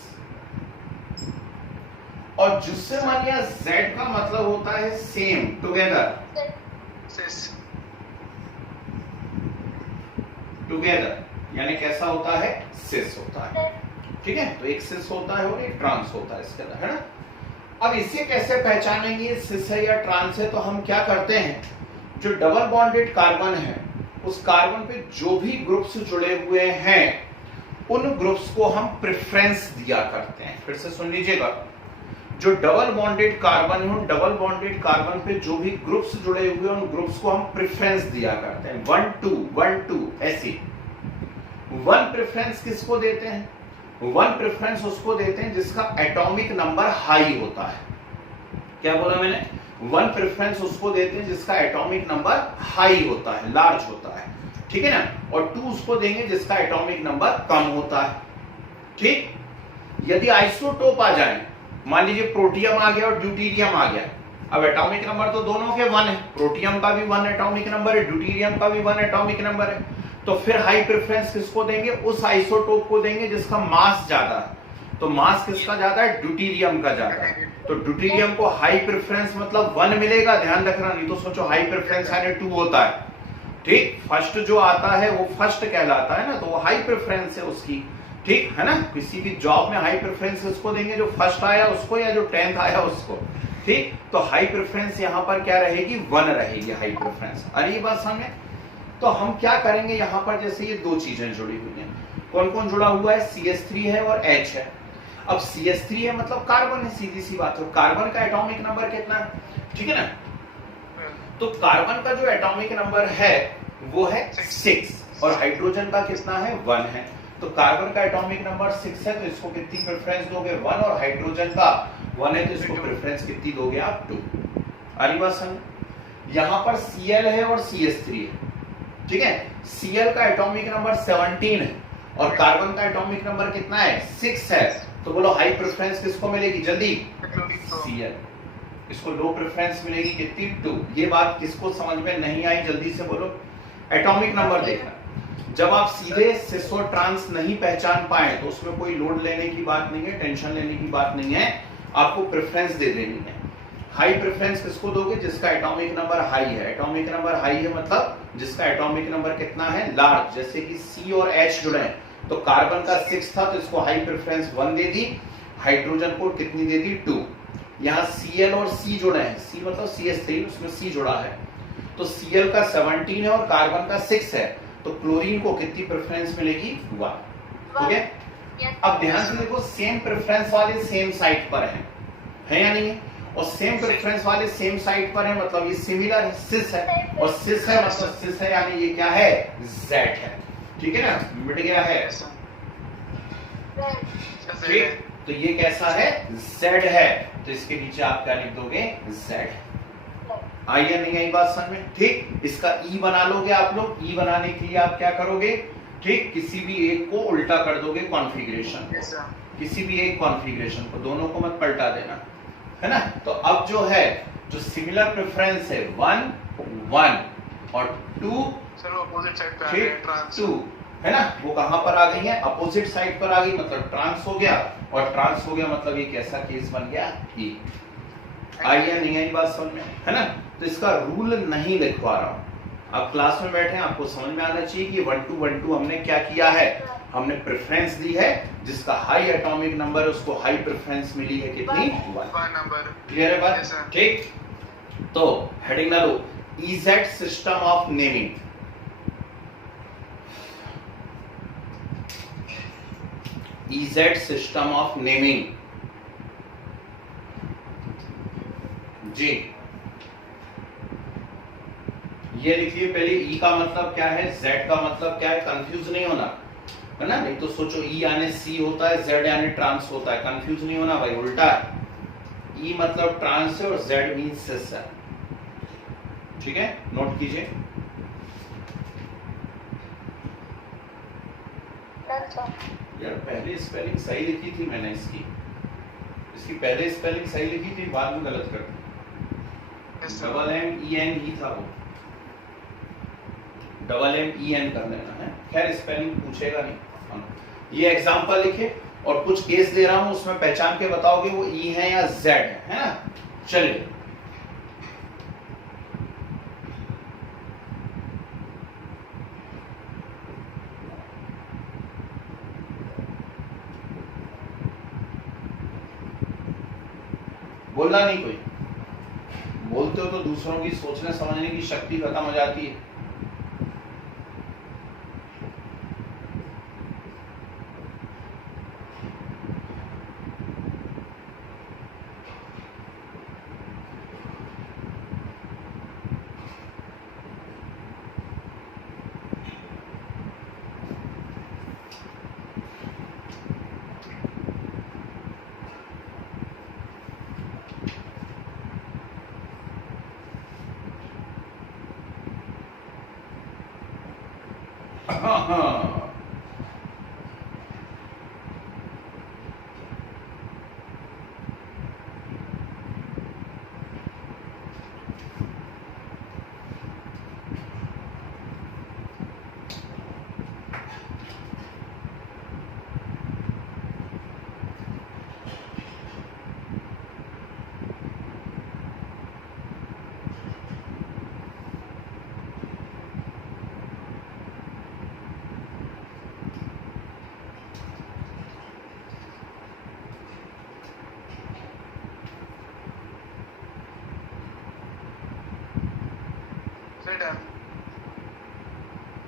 और जुस्सेमैन या जेड का मतलब होता है सेम, टुगेदर, सिस। टुगेदर, यानी कैसा होता है, सिस होता है। ठीक है, तो एक सिस होता है और एक ट्रांस होता है इसके अंदर, है ना। अब इसे कैसे पहचानेंगे सिस है या ट्रांस है, तो हम क्या करते हैं, जो डबल बॉन्डेड कार्बन है उस कार्बन पे जो भी ग्रुप्स जुड़े हुए हैं उन ग्रुप्स को हम प्रेफरेंस दिया करते हैं। फिर से सुन लीजिएगा, जो डबल बॉन्डेड कार्बन है उन डबल बॉन्डेड कार्बन पे जो भी ग्रुप्स जुड़े हुए हैं उन ग्रुप्स को हम प्रेफरेंस दिया करते हैं, 1 2 1 2 ऐसे। 1 प्रेफरेंस किसको देते हैं, 1 प्रेफरेंस उसको देते हैं जिसका एटॉमिक नंबर हाई होता है। क्या बोला मैंने, 1 प्रेफरेंस उसको देते हैं जिसका एटॉमिक नंबर हाई होता है, लार्ज होता है, ठीक है ना। और 2 उसको देंगे जिसका एटॉमिक नंबर कम होता है। ठीक, यदि आइसोटोप आ जाए, मान लीजिए प्रोटियम आ गया और ड्यूटीरियम आ गया, अब एटॉमिक नंबर तो दोनों के 1 है, प्रोटियम का भी 1 एटॉमिक नंबर है, ड्यूटीरियम का भी 1 एटॉमिक नंबर है, तो फिर हाई प्रेफरेंस किसको देंगे, उस आइसोटोप को देंगे जिसका मास ज्यादा है। तो मास किसका ज्यादा है, ड्यूटीरियम का ज्यादा है, तो ड्यूटीरियम को हाई प्रेफरेंस मतलब 1 मिलेगा, ध्यान रखना, नहीं तो सोचो हाई प्रेफरेंस यानी 2 होता है। ठीक, फर्स्ट जो आता है वो फर्स्ट कहलाता है ना, तो वो हाई प्रेफरेंस है उसकी। ठीक है ना, किसी भी जॉब में हाई प्रेफरेंस किसको देंगे, जो फर्स्ट आया उसको या जो 10th आया उसको। ठीक, तो हाई प्रेफरेंस यहाँ पर क्या रहेगी, 1 रहेगी हाई प्रेफरेंस। अरे ये बात समझे, तो हम क्या करेंगे यहाँ पर, जैसे ये 2 चीजें जुड़ी हुई हैं, कौन कौन जुड़ा हुआ है, CH3 है और H है। अब CH3 है मतलब कार्बन है, सीधी सी बात है, कार्बन का एटॉमिक नंबर कितना है, ठीक है ना। तो कार्बन का जो एटॉमिक नंबर है वो है 6 और हाइड्रोजन का कितना है, 1 है। तो कार्बन का एटॉमिक नंबर 6 है, तो इसको कितनी प्रेफरेंस दोगे, 1, और हाइड्रोजन का 1 है तो इसको प्रेफरेंस कितनी दोगे आप, 2। अरे बात समझ, यहाँ पर Cl है और CH3 है, ठीक है। Cl का एटॉमिक नंबर 17 है और कार्बन का एटॉमिक नंबर कितना है, 6 है, तो बोलो हाई प्रेफरेंस किसको मिलेगी, जल्दी, Cl। इसको लो प्रेफरेंस मिलेगी कितनी, 2। ये बात किसको समझ में नहीं आई, जल्दी से बोलो। एटॉमिक नंबर देखना, जब आप सीधे सिस और ट्रांस नहीं पहचान पाए तो उसमें कोई लोड लेने की बात नहीं है, टेंशन लेने की बात नहीं है, आपको प्रेफरेंस दे देनी है। हाई प्रेफरेंस किसको दोगे, जिसका एटॉमिक नंबर हाई है। एटॉमिक नंबर हाई है मतलब जिसका एटॉमिक नंबर कितना है, लार्ज, जैसे कि C और H जुड़े हैं, तो कार्बन का 6 था तो इसको हाई प्रेफरेंस 1 दे दी, हाइड्रोजन को कितनी दे दी, 2। यहाँ Cl और C जुड़े हैं, C मतलब CH3, उसमें C जुड़ा है, तो Cl का 17 है और कार्बन का 6 है, तो क्लोरीन को कितनी प्रेफरेंस मिलेगी, 1। ठीक है, अब ध्यान से देखो, सेम प्रेफरेंस वाले सेम साइट पर है या नहीं है, और सेम प्रेफरेंस वाले सेम साइट पर है मतलब ये सिमिलर है, सिस है, और सिस है मतलब सिस है यानी ये क्या है, Z है, ठीक है ना, मिट गया है, ठीक। तो ये कैसा है, Z है, तो इसके नीचे आप क्या लिख दोगे, Z। आई या नहीं आई बात समझ में, ठीक। इसका E बना लोगे आप लोग, E बनाने के लिए आप क्या करोगे, ठीक, किसी भी एक को उल्टा कर दोगे कॉन्फ़िगरेशन को, किसी भी एक कॉन्फ़िगरेशन को, दोनों को मत पलटा देना, है ना। तो अब जो है, जो सिमिलर प्रेफरेंस है 1 1 और 2, अपोजिट साइड पे आ ठीक, गए, ट्रांस 2, है ना, वो कहां पर आ गई है, अपोजिट साइड पर आ गई, मतलब ट्रांस हो गया, और ट्रांस हो गया मतलब ये कैसा केस बन गया, E। आई या नहीं आई बात समझ में, है ना। तो इसका रूल नहीं लिखवा रहा हूं, आप क्लास में बैठे हैं, आपको समझ में आना चाहिए कि 1 2 1 2 हमने क्या किया है, हमने प्रेफरेंस दी है, जिसका हाई एटॉमिक नंबर है उसको हाई प्रेफरेंस मिली है कितनी, 1 नंबर। क्लियर है बात, ठीक। तो हेडिंग डालो, EZ system of naming. EZ system of naming, जी ये लिखिए पहले। E का मतलब क्या है, Z का मतलब क्या है, कंफ्यूज नहीं होना, है ना, नहीं तो सोचो E यानी C होता है, Z यानी ट्रांस होता है, कंफ्यूज नहीं होना भाई, उल्टा है। E मतलब ट्रांस है और Z मींस सिस है, ठीक है, नोट कीजिए। यार पहले स्पेलिंग सही लिखी थी मैंने, इसकी पहले स्पेलिंग सही लिखी थी, बाद में गलत कर दी, MMEN ही था वो, MMEN कर लेना है, खैर स्पेलिंग पूछेगा नहीं। ये एग्जांपल लिखे और कुछ केस दे रहा हूं, उसमें पहचान के बताओगे वो E है या Z है ना। चलिए, बोलना नहीं कोई, बोलते हो तो दूसरों की सोचने समझने की शक्ति खत्म हो जाती है।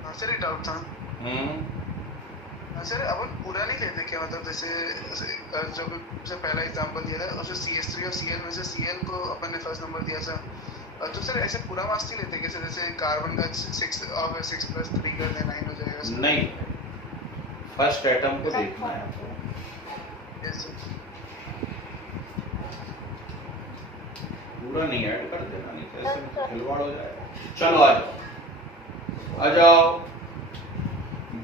हाँ, सर एक डाउट था सर, अपन पूरा नहीं लेते क्या? मतलब जैसे जो सबसे पहला एग्जांपल दिया था उसमें CH3 और Cl में से Cl को अपन ने फर्स्ट नंबर दिया था, तो सर ऐसे पूरा मास नहीं लेते कैसे? जैसे कार्बन का 6 और 6 + 3 कर देना 9 हो जाएगा सर। नहीं, फर्स्ट एटम को देखना है आपको। Yes sir. पूरा नहीं ऐड कर देना, नहीं तो ऐसे खिलवाड़ हो जाएगा। चलो आ जाओ।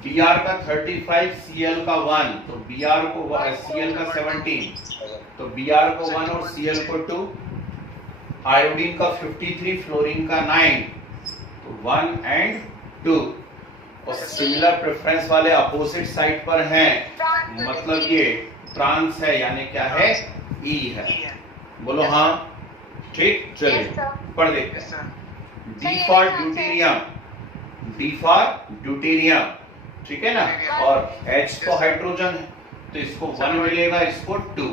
Br का 35, Cl का 1, तो Br को Cl का 17, तो Br को 1 और Cl को 2, आयोडीन का 53, फ्लोरीन का 9, तो 1 और 2, और सिमिलर प्रेफरेंस वाले अपोजिट साइड पर हैं, मतलब ये ट्रांस है, यानी क्या है? E है। बोलो हाँ, ठीक, चलिए पढ़ देखते हैं। D for deuterium, D for deuterium, ठीक है ना, और H तो हाइड्रोजन है, तो इसको 1 मिलेगा, इसको 2।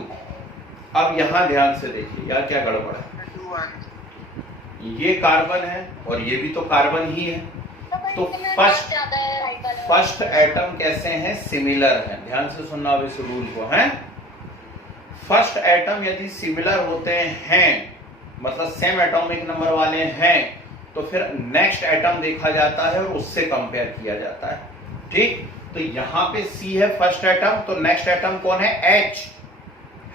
अब यहां ध्यान से देखिए यार, क्या गड़बड़ है। ये कार्बन है और ये भी तो कार्बन ही है, तो फर्स्ट एटम कैसे हैं? सिमिलर है। ध्यान से सुनना अब इस रूल को, है फर्स्ट एटम यदि सिमिलर होते हैं, मतलब सेम एटॉमिक नंबर वाले हैं, तो फिर नेक्स्ट एटम देखा जाता है और उससे कंपेयर किया जाता है, ठीक। तो यहां पे C है फर्स्ट एटम, तो नेक्स्ट एटम कौन है? H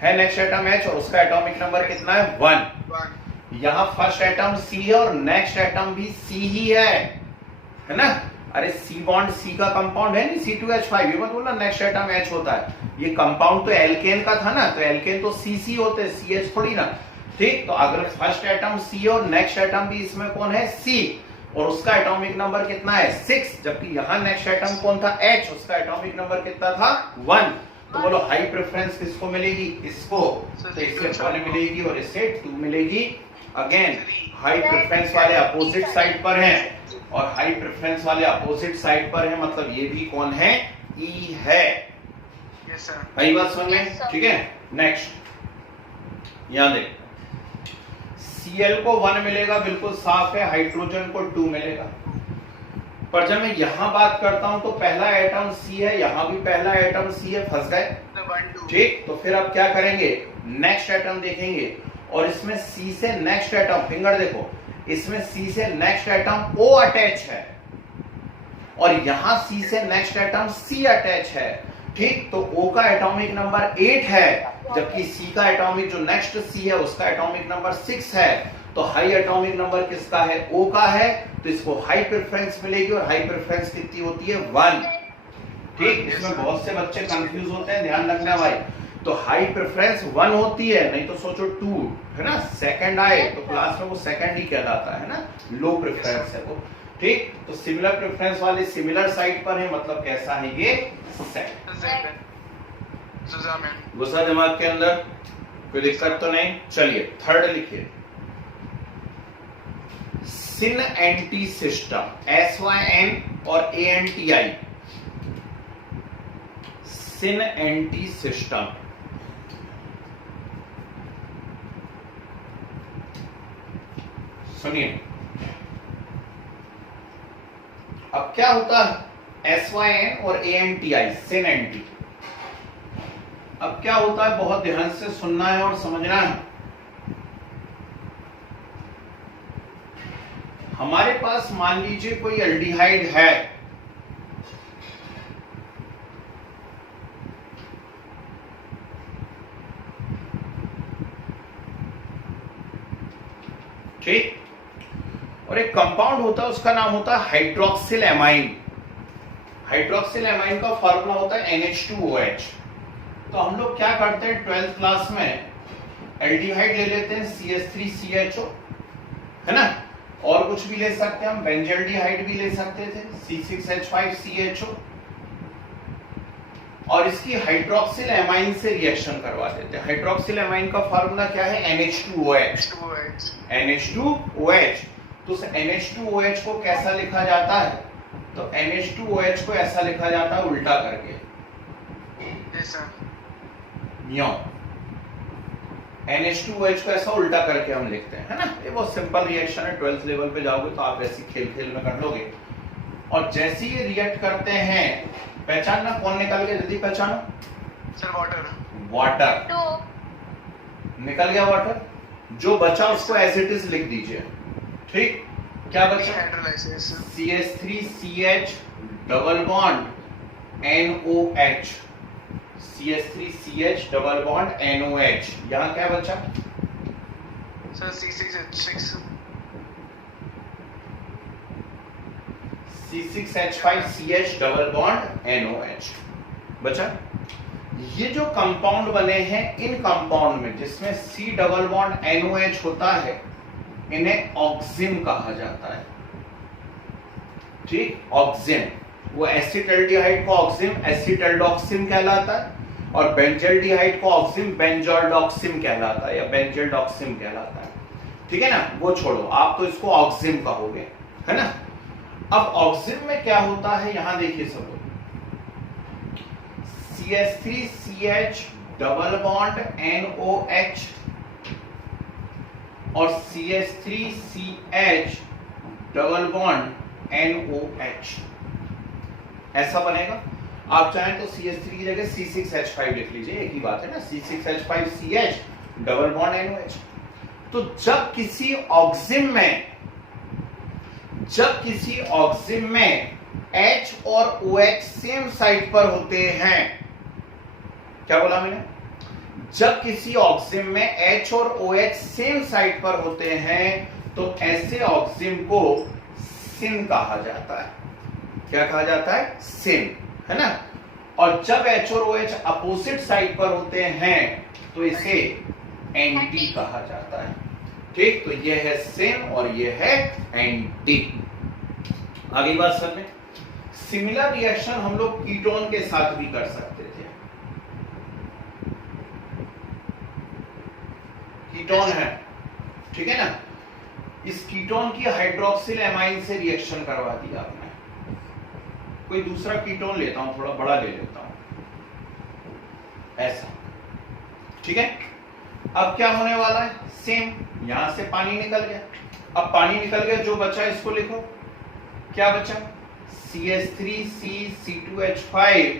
है, नेक्स्ट एटम H, और उसका एटॉमिक नंबर कितना है? 1। यहां फर्स्ट एटम C है और नेक्स्ट एटम भी C ही है ना। अरे C बॉन्ड C का कंपाउंड है नहीं, C2H5, ये मत बोलना नेक्स्ट एटम H होता है। ये कंपाउंड तो एल्केन का था ना, तो एल्केन तो CC होते हैं, CH थोड़ी ना, ठीक। तो अगर फर्स्ट एटम C और नेक्स्ट एटम भी इसमें कौन है? C, और उसका एटॉमिक नंबर कितना है? 6, जबकि यहाँ नेक्स्ट एटम कौन था? H, उसका एटॉमिक नंबर कितना था? 1। तो बोलो हाई प्रेफरेंस किसको मिलेगी? इसको, तो इससे 1 मिलेगी और इससे 2 मिलेगी। अगेन हाई प्रेफरेंस वाले अपोजिट साइड पर हैं, और हाई प्रेफरेंस वाले अपोजिट साइड पर हैं, मतलब ये भी कौन है? E है। Yes sir. भाई बात समझ में, ठीक है। नेक्स्ट यहां देख, Cl को 1 मिलेगा, बिल्कुल साफ है, हाइड्रोजन को 2 मिलेगा। पर जब मैं यहां बात करता हूं तो पहला एटम C है, यहां भी पहला एटम C है, फंस गए, ठीक। तो फिर अब क्या करेंगे? नेक्स्ट एटम देखेंगे, और इसमें C से नेक्स्ट एटम, फिंगर देखो, इसमें C से नेक्स्ट एटम O अटैच है, और यहां C से नेक्स्ट एटम C अटैच है, ठीक। तो O का एटॉमिक नंबर 8 है, जबकि C का एटॉमिक जो नेक्स्ट C है उसका एटॉमिक नंबर 6 है। तो हाई एटॉमिक नंबर किसका है? O का है, तो इसको हाई प्रेफरेंस मिलेगी, और हाई प्रेफरेंस कितनी होती है? 1, ठीक। इसमें बहुत से बच्चे कंफ्यूज होते हैं, ध्यान रखना भाई। तो हाई प्रेफरेंस 1 होती है, नहीं तो सोचो 2 है ना, सेकंड आए तो क्लास में वो सेकंड ही कहलाता है ना, लो प्रेफरेंस है वो, ठीक। तो सिमिलर प्रेफरेंस वाले सिमिलर साइड पर है, मतलब कैसा है ये? सेकंड। गुस्सा दिमाग के अंदर, कोई दिक्कत तो नहीं। चलिए थर्ड लिखिए, सिन एंटी सिस्टम, SYN और ANTI, सिन एंटी सिस्टम। सुनिए, अब क्या होता है SYN और ANTI, सिन एंटी। अब क्या होता है, बहुत ध्यान से सुनना है और समझना है। हमारे पास मान लीजिए कोई एल्डिहाइड है, ठीक, और एक कंपाउंड होता है, उसका नाम होता है हाइड्रोक्सिल एमाइन। हाइड्रोक्सिल एमाइन का फॉर्मूला होता है NH2OH। तो हम लोग क्या करते हैं 12th क्लास में, एल्डिहाइड ले लेते हैं CH3CHO, है ना, और कुछ भी ले सकते हैं हम, बेंजल्डिहाइड भी ले सकते थे C6H5CHO, और इसकी हाइड्रोक्सिल एमाइन से रिएक्शन करवा देते हैं। हाइड्रोक्सिल एमाइन का फार्मूला क्या है, NH2OH। NH2OH। तो उस NH2OH को कैसा लिखा जाता है, तो NH2OH को ऐसा लिखा जाता है उल्टा करके, म्यो। NH2OH को ऐसा उल्टा करके हम लिखते हैं, है ना। ये बहुत सिंपल रिएक्शन है, 12th लेवल पे जाओगे तो आप ऐसी खेल खेल में कर लोगे। और जैसे ही रिएक्ट करते हैं, पहचानना कौन निकल गया, जल्दी पहचानो सर। वाटर। वाटर तो निकल गया, वाटर। जो बचा उसको एज इट इज लिख दीजिए, ठीक। क्या बचा, hydrolysis. CH3CH double bond NOH, CH3CH double bond NOH। यहां क्या बचा sir, C6H6 C6H5CH double bond NOH बचा। ये जो कंपाउंड बने हैं, इन कंपाउंड में जिसमें C डबल बॉन्ड NOH होता है, इन्हें ऑक्सिम कहा जाता है, ठीक। ऑक्सिम, वो एसिटल्डिहाइड को ऑक्सिम एसिटल्डोक्सिम कहलाता है, और बेंजल्डिहाइड को ऑक्सिम बेंजोल्डोक्सिम कहलाता है, या बेंजल्डोक्सिम कहलाता है, ठीक है ना। वो छोड़ो, आप तो इसको ऑक्सिम कहोगे, है ना। अब ऑक्सिम में क्या होता है, यहां देखिए सब लोग, CH3CH डबल बॉन्ड NOH और CH3CH डबल बॉन्ड NOH, ऐसा बनेगा। आप चाहें तो CH3 की जगह C6H5 लिख लीजिए, एक ही बात है ना, C6H5CH डबल बॉन्ड NOH। तो जब किसी ऑक्सिम में H और OH सेम साइड पर होते हैं, क्या बोला मैंने, जब किसी ऑक्सिम में H और OH सेम साइड पर होते हैं, तो ऐसे ऑक्सिम को सिन कहा जाता है। क्या कहा जाता है, सिन, है ना। और जब H और OH अपोजिट साइड पर होते हैं, तो इसे एंटी कहा जाता है, ठीक। तो ये है सिन और ये है एंटी। अगली बात सर में, सिमिलर रिएक्शन हम लोग कीटोन के साथ भी कर सकते थे। कीटोन है, ठीक है ना। इस कीटोन की हाइड्रोक्सिल एमाइन से रिएक्शन करवा दिया आपने। कोई दूसरा कीटोन लेता हूं, थोड़ा बड़ा ले लेता हूं, ऐसा, ठीक है। अब क्या होने वाला है, सेम, यहां से पानी निकल गया। अब पानी निकल गया, जो बचा इसको लिखो, क्या बचा, CH3C2H5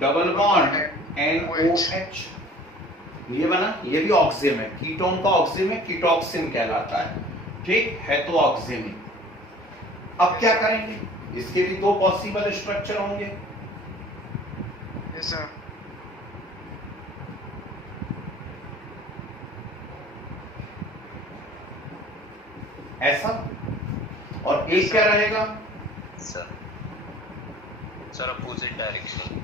डबल बॉन्ड NOH। ये बना, ये भी ऑक्सिम है, कीटोन का ऑक्सिम है, कीटोक्सिन कहलाता है, ठीक है, तो ऑक्सिम ही। अब क्या करेंगे, इसके भी दो पॉसिबल स्ट्रक्चर होंगे। Yes sir. ऐसा, और एक क्या रहेगा sir opposite direction.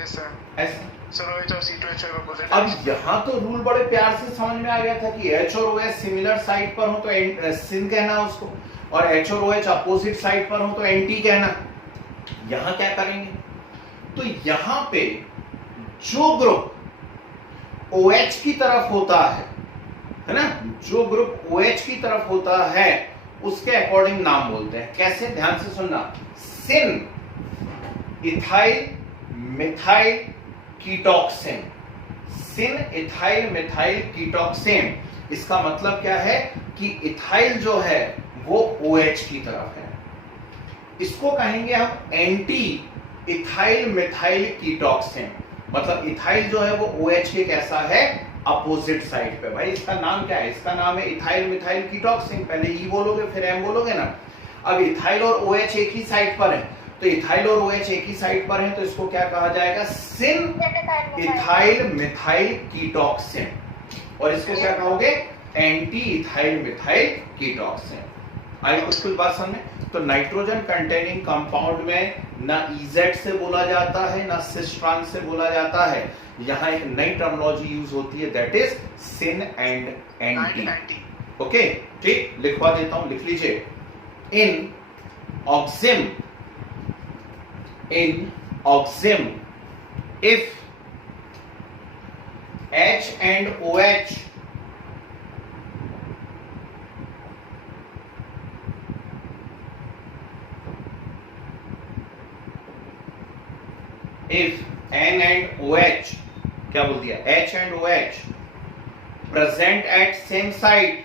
Yes sir. ऐसा। सर OH और C2H5 अपोजिट। अब यहाँ तो रूल बड़े प्यार से समझ में आ गया था कि H और OH सिमिलर साइड पर हो तो सिन कहना उसको, और H और OH अपोजिट साइड पर हो तो एंटी कहना। यहां क्या करेंगे, तो यहां पे जो ग्रुप OH की तरफ होता है ना, जो ग्रुप OH की तरफ होता है उसके अकॉर्डिंग नाम बोलते हैं। कैसे, ध्यान से सुनना, सिन, इथाइल मिथाइल कीटोक्सिन, सिन इथाइल मिथाइल कीटोक्सिन, इसका मतलब क्या है कि इथाइल जो है वो OH की तरफ है। इसको कहेंगे हम एंटी इथाइल मिथाइल कीटॉक्सिन। मतलब इथाइल जो है वो OH के कैसा है, अपोजिट साइड पे। भाई इसका नाम क्या है, इसका नाम है इथाइल मिथाइल कीटॉक्सिन। पहले ई बोलोगे फिर एम बोलोगे ना। अब इथाइल और OH एक ही साइड पर है, तो इथाइल और OH एक ही साइड पर है, तो इसको क्या कहा जाएगा, सिन इथाइल मिथाइल कीटॉक्सिन। और इसको क्या कहोगे, एंटी इथाइल मिथाइल कीटॉक्सिन। आई कुछ बात समझ। तो नाइट्रोजन कंटेनिंग कंपाउंड में ना EZ से बोला जाता है ना सिस्ट्रान से बोला जाता है। यहां एक नई टर्मिनोलॉजी यूज होती है, that is syn and anti. Okay, ठीक, लिखवा देता हूं, लिख लीजिए। इन ऑक्सिम if H and OH if N and OH, क्या बोल दिया, H and OH present at same site,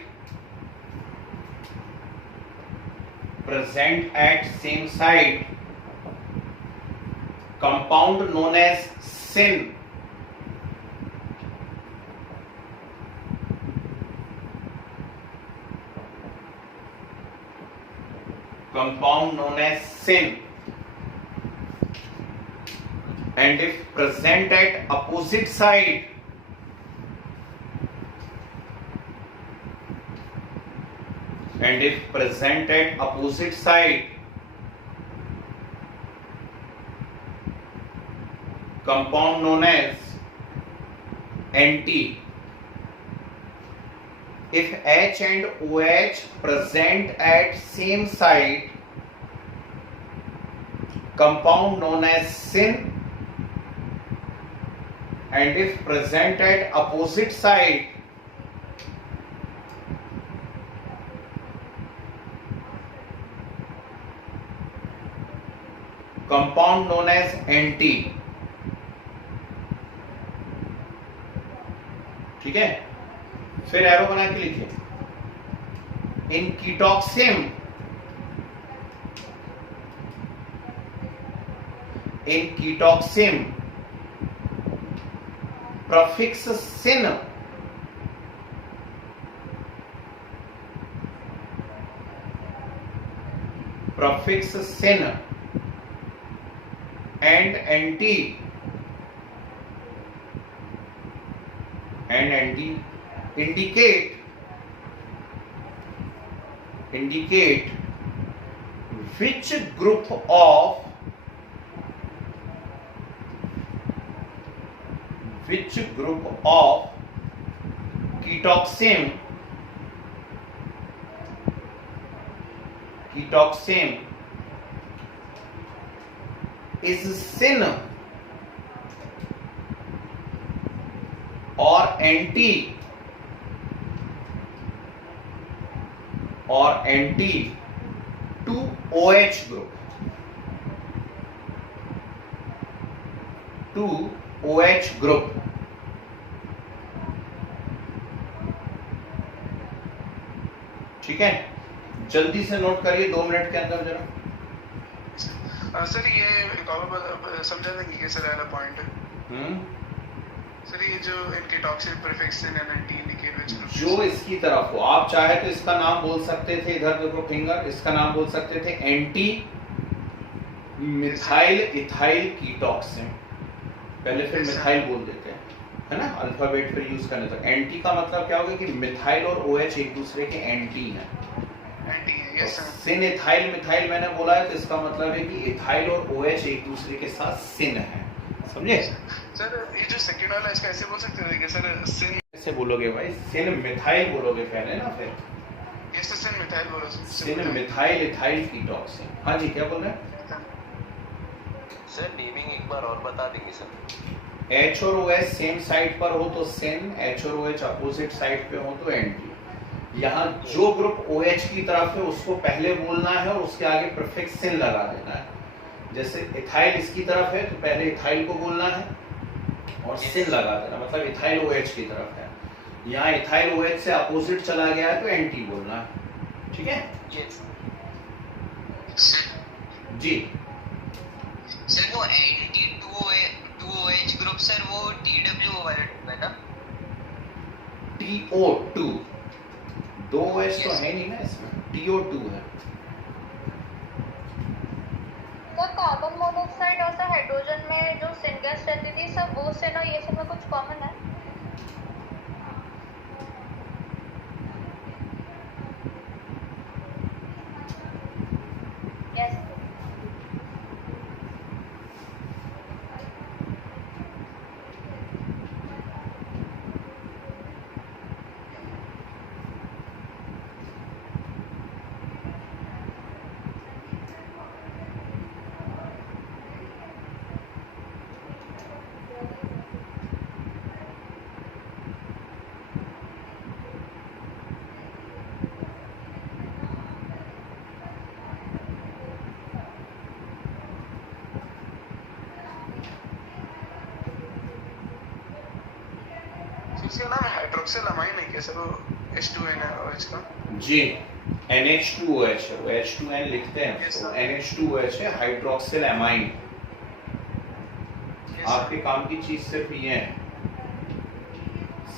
compound known as sin and if present at opposite side compound known as anti. If H and OH present at same site, compound known as sin, and if present at opposite site, compound known as anti. ठीक है, फिर arrow बना के लिखिए। इन कीटॉक्सिम prefix sin and anti indicate which group of ketoxim is sin or anti to OH group, ठीक है। जल्दी से नोट करिए 2 मिनट के अंदर जरा। सर ये एक और समझा था कि सर वाला पॉइंट सर, ये जो इनके toxic prefix and anti indicate which जो इसकी तरफ हो, आप चाहे तो इसका नाम बोल सकते थे, इधर देखो फिंगर, इसका नाम बोल सकते थे एंटी मिथाइल इथाइल कीटॉक्सिन। पहले फिर मिथाइल बोल देते हैं, है ना, अल्फाबेट फिर यूज करने तक। एंटी का मतलब क्या होगा कि मिथाइल और OH एक दूसरे के एंटी हैं। सिन इथाइल मिथाइल मैंने बोला है, तो इसका मतलब है कि इथाइल और OH एक दूसरे के साथ सिन है, समझे। सर ये जो सेकंड वाला इसका ऐसे बोल सकते हैं कि सर सिन कैसे बोलोगे भाई, सिन मिथाइल बोलोगे पहले ना, फिर ये सिन मिथाइल बोलो, सिन मिथाइल इथाइल कीटॉक्सिन। हाँ जी, क्या बोल रहे हैं सर? नेमिंग एक बार और बता देंगे सर। H और OH सेम साइड पर हो तो सिन, H और OH अपोजिट साइड पे हो तो एंटी। यहाँ जो ग्रुप OH की तरफ है उसको पहले बोलना है और उसके आगे प्रीफिक्स सिन लगा देना है। जैसे इथाइल इसकी तरफ है तो पहले इथाइल को बोलना है और सिन लगा देना, मतलब इथाइल OH की तरफ है। यहाँ इथाइल OH से अपोजिट चला गया है तो एंटी बोलना है, ठीक है यस जी। सर वो Nt2OH ग्रुप सर वो TW वाला है ना? TO2 दो OH तो है नहीं ना इसमें, TO2 है। तो कार्बन मोनोऑक्साइड और सर हाइड्रोजन में जो सिंगल्स रहती थी सब वो से ना ये सब में कुछ कॉमन है? यस इसका नाम हाइड्रोक्सिल अमाइन है क्या सर वो H2NOH का? जी NH2OH है, वो H2N लिखते हैं Yes, उसको, sir. NH2OH है हाइड्रोक्सिल एमाइन। Yes, sir. आपके काम की चीज सिर्फ ये है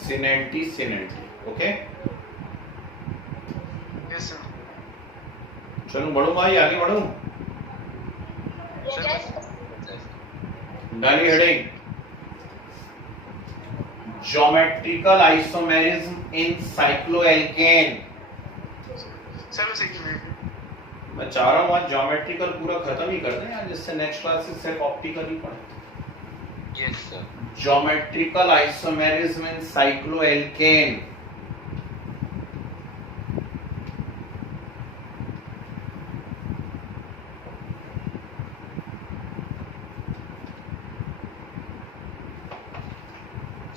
सिनेंटी सिनेंटी, ओके Yes, sir. चलो बढ़ो भाई आगे बढ़ो। यस डाली heading geometrical isomerism in cycloalkane. Sir बस एक मिनट। मैं चाह रहा हूँ आज ज्योमेट्रिकल पूरा खत्म ही कर दें यार, जिससे नेक्स्ट क्लास से सिर्फ ऑप्टिकल ही पढ़े। Yes sir geometrical isomerism in cycloalkane.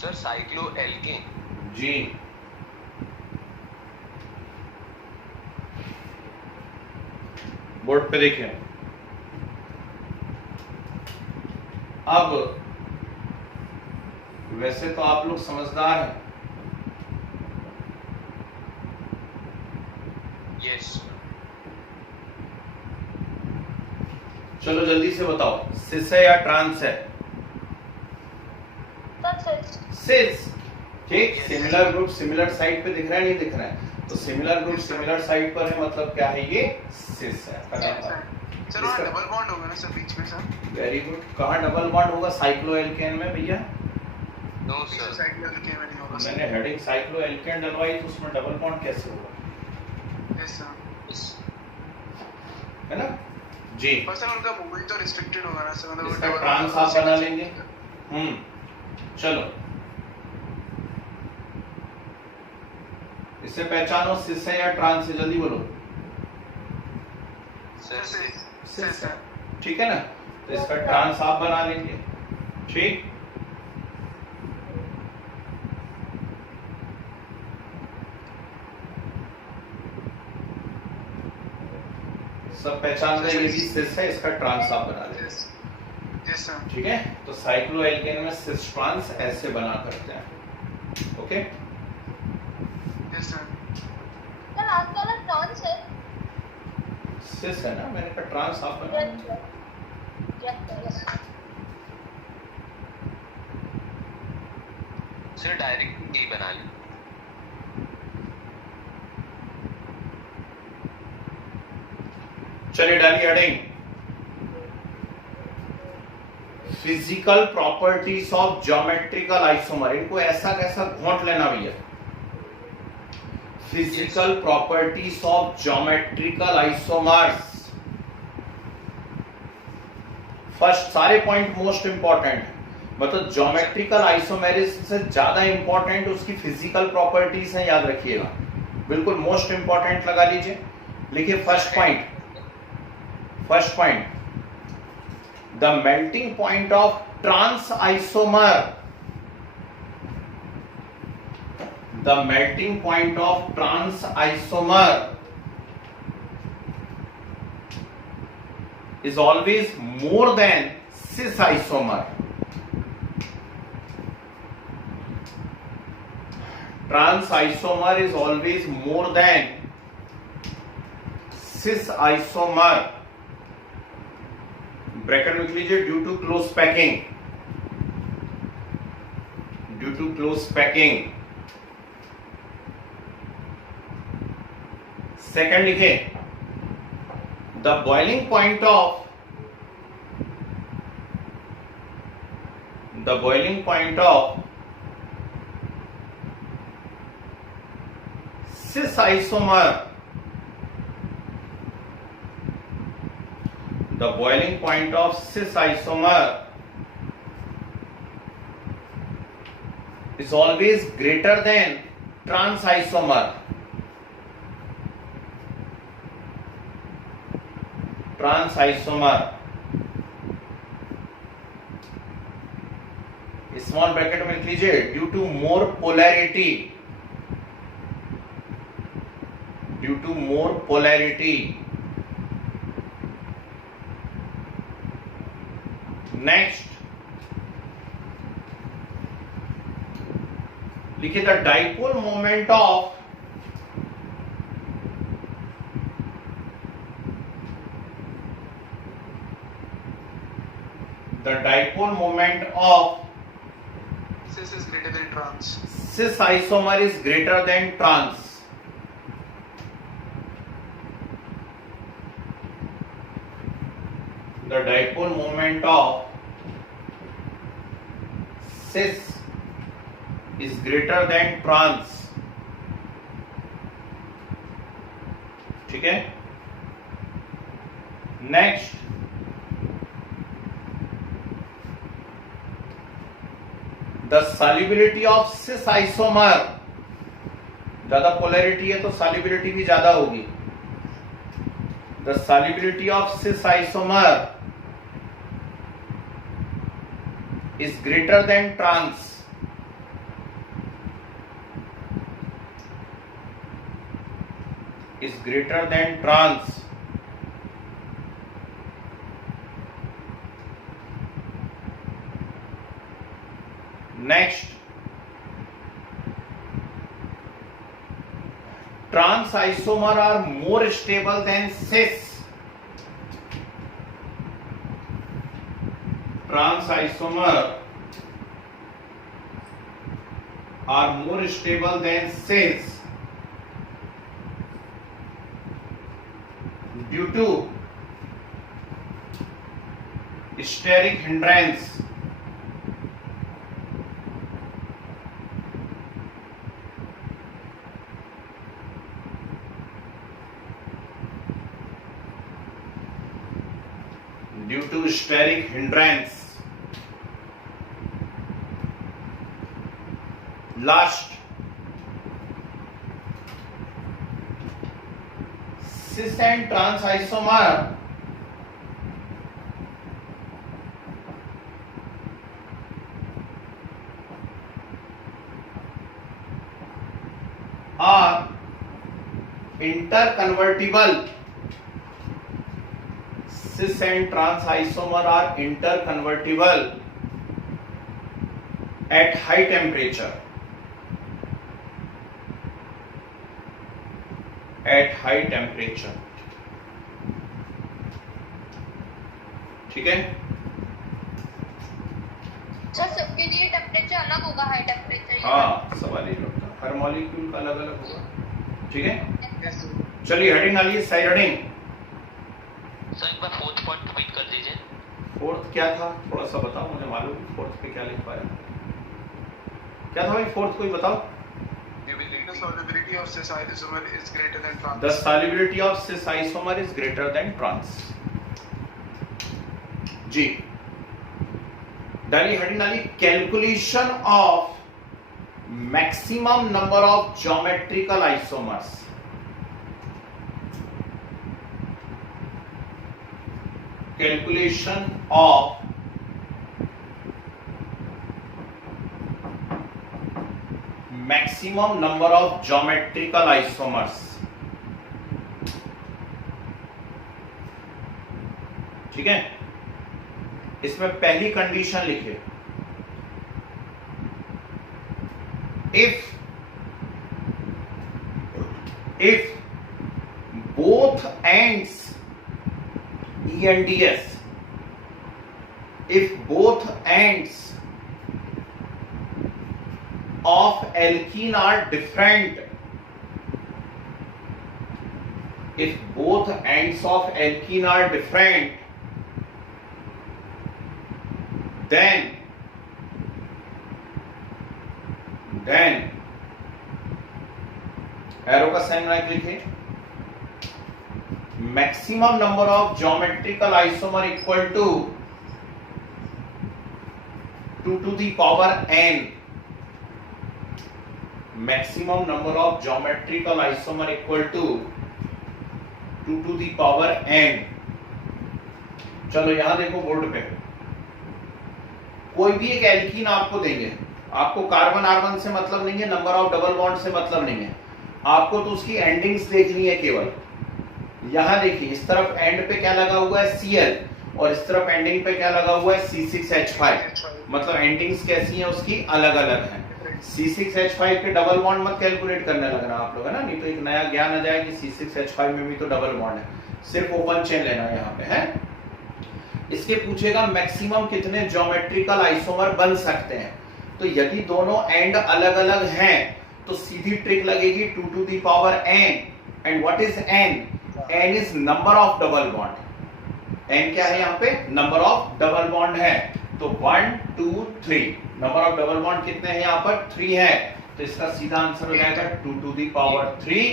Sir cycloalkane जी बोर्ड पे देखिए। अब वैसे तो आप लोग समझदार हैं, यस चलो जल्दी से बताओ सिस है या ट्रांस है? सिस, ठीक। Yes. Similar group similar side पे दिख रहा है नहीं दिख रहा है? तो सिमिलर ग्रुप सिमिलर साइड पर है, मतलब क्या है ये सिस है। सर वहाँ डबल बॉन्ड होगा ना सर बीच में सर? Very good. कहाँ डबल बॉन्ड होगा साइक्लोएल्केन में भैया? नो सर साइक्लोएल्केन में नहीं होगा सर। मैंने हेडिंग साइक्लोएल्केन डलवाई तो उसमें डबल बॉन्ड कैसे होगा? Yes sir. है ना जी। पर सर उनका मूवमेंट तो रिस्ट्रिक्टेड होगा ना सर, मतलब इसका ट्रांस आप बना लेंगे। चलो इसे पहचानो सिस है या ट्रांस है, जल्दी बोलो। सर सिस है, ठीक है ना? तो इसका ट्रांस आप बना लेंगे, ठीक। सब पहचान रहे ये भी सिस है, इसका ट्रांस आप बना लेंगे, यस सर। ठीक है। तो साइक्लोएल्केन में सिस ट्रांस ऐसे बना करते हैं, ओके। Yes sir. सर आपका वाला ट्रांस है? सिस है ना, मैंने कहा ट्रांस आप बना लेंगे। यस सर डायरेक्ट यही बना ली। चलिए डालिए heading physical properties of geometrical isomer. इनको ऐसा कैसा घोंट लेना भैया। Physical properties of geometrical isomers. First सारे पॉइंट मोस्ट इंपॉर्टेंट है, मतलब ज्योमेट्रिकल आइसोमेरिज्म से ज्यादा इंपॉर्टेंट उसकी फिजिकल प्रॉपर्टीज है, याद रखिएगा। बिल्कुल मोस्ट इंपॉर्टेंट लगा लीजिए, लिखिए first point. First point, the melting point of trans isomer. The melting point of trans isomer is always more than cis isomer. trans isomer is always more than cis isomer, bracket में लिख लीजिए, due to close packing, due to close packing. Second लिखे, the boiling point of cis isomer, the boiling point of cis isomer is always greater than trans isomer. Trans isomer, small bracket में लिख लीजिए, due to more polarity, due to more polarity. Next लिखिए, the dipole moment of cis is greater than trans. cis isomer is greater than trans. The dipole moment of cis is greater than trans. ठीक है। Next, the solubility of cis isomer, ज्यादा polarity है तो solubility भी ज्यादा होगी। The solubility of cis isomer is greater than trans. Is greater than trans. Next, trans isomer are more stable than cis. Trans isomer are more stable than cis due to steric hindrance. Due to steric hindrance. Last, cis and trans isomer are interconvertible. Cis and trans isomer are interconvertible at high temperature. At high temperature. ठीक है। Sir सबके लिए temperature अलग होगा, high temperature? हाँ, सवाल ही होता है, हर मॉलिक्यूल का अलग अलग होगा। ठीक है, चलिए हेडिंग डालिए, साइड हेडिंग। सर एक बार फोर्थ पॉइंट रिपीट कर दीजिए। फोर्थ क्या था, थोड़ा सा बताओ, मुझे मालूम फोर्थ पे क्या लिख पाया। क्या था भाई फोर्थ, कोई बताओ। The solubility of cis isomer is greater than trans. The solubility of cis isomer is greater than trans. जी, डालिए हेडिंग डालिए, calculation of maximum number of geometrical isomers. Calculation of maximum number of geometrical isomers. ठीक है, इसमें पहली condition लिखिए, if if both ends ENDS, if both ends of alkene are different, if both ends of alkene are different, then arrow का sign बना के लिखिए, maximum number of geometrical isomer equal to 2 to the power n, maximum number of geometrical isomer equal to 2 to the power n। चलो यहां देखो board पे, कोई भी एक एल्कीन आपको देंगे, आपको कार्बन R1 से मतलब नहीं है, नंबर ऑफ डबल बॉन्ड से मतलब नहीं है, आपको तो उसकी एंडिंग्स देखनी है केवल। यहां देखिए इस तरफ एंड पे क्या लगा हुआ है Cl और इस तरफ एंडिंग पे क्या लगा हुआ है C6H5, मतलब एंडिंग्स कैसी हैं उसकी अलग अलग हैं। C6H5 के डबल बॉन्ड मत कैलकुलेट करने लगना आप लोग, है ना, नहीं तो एक नया ज्ञान आ जाए कि C6H5 में भी तो डबल बॉन्ड है, सिर्फ ओपन चेन लेना है यहाँ पे है। इसके पूछेगा मैक्सिमम कितने ज्योमेट्रिकल आइसोमर बन सकते हैं, तो यदि दोनों एंड अलग अलग हैं तो सीधी ट्रिक लगेगी 2 to the power n, and what is n? n is number of double bond. n क्या है यहाँ पे? नंबर ऑफ डबल बॉन्ड है, तो 1 2 3 नंबर ऑफ डबल बॉन्ड कितने हैं यहाँ पर? 3 है, तो इसका सीधा आंसर हो जाएगा 2 to the power 3।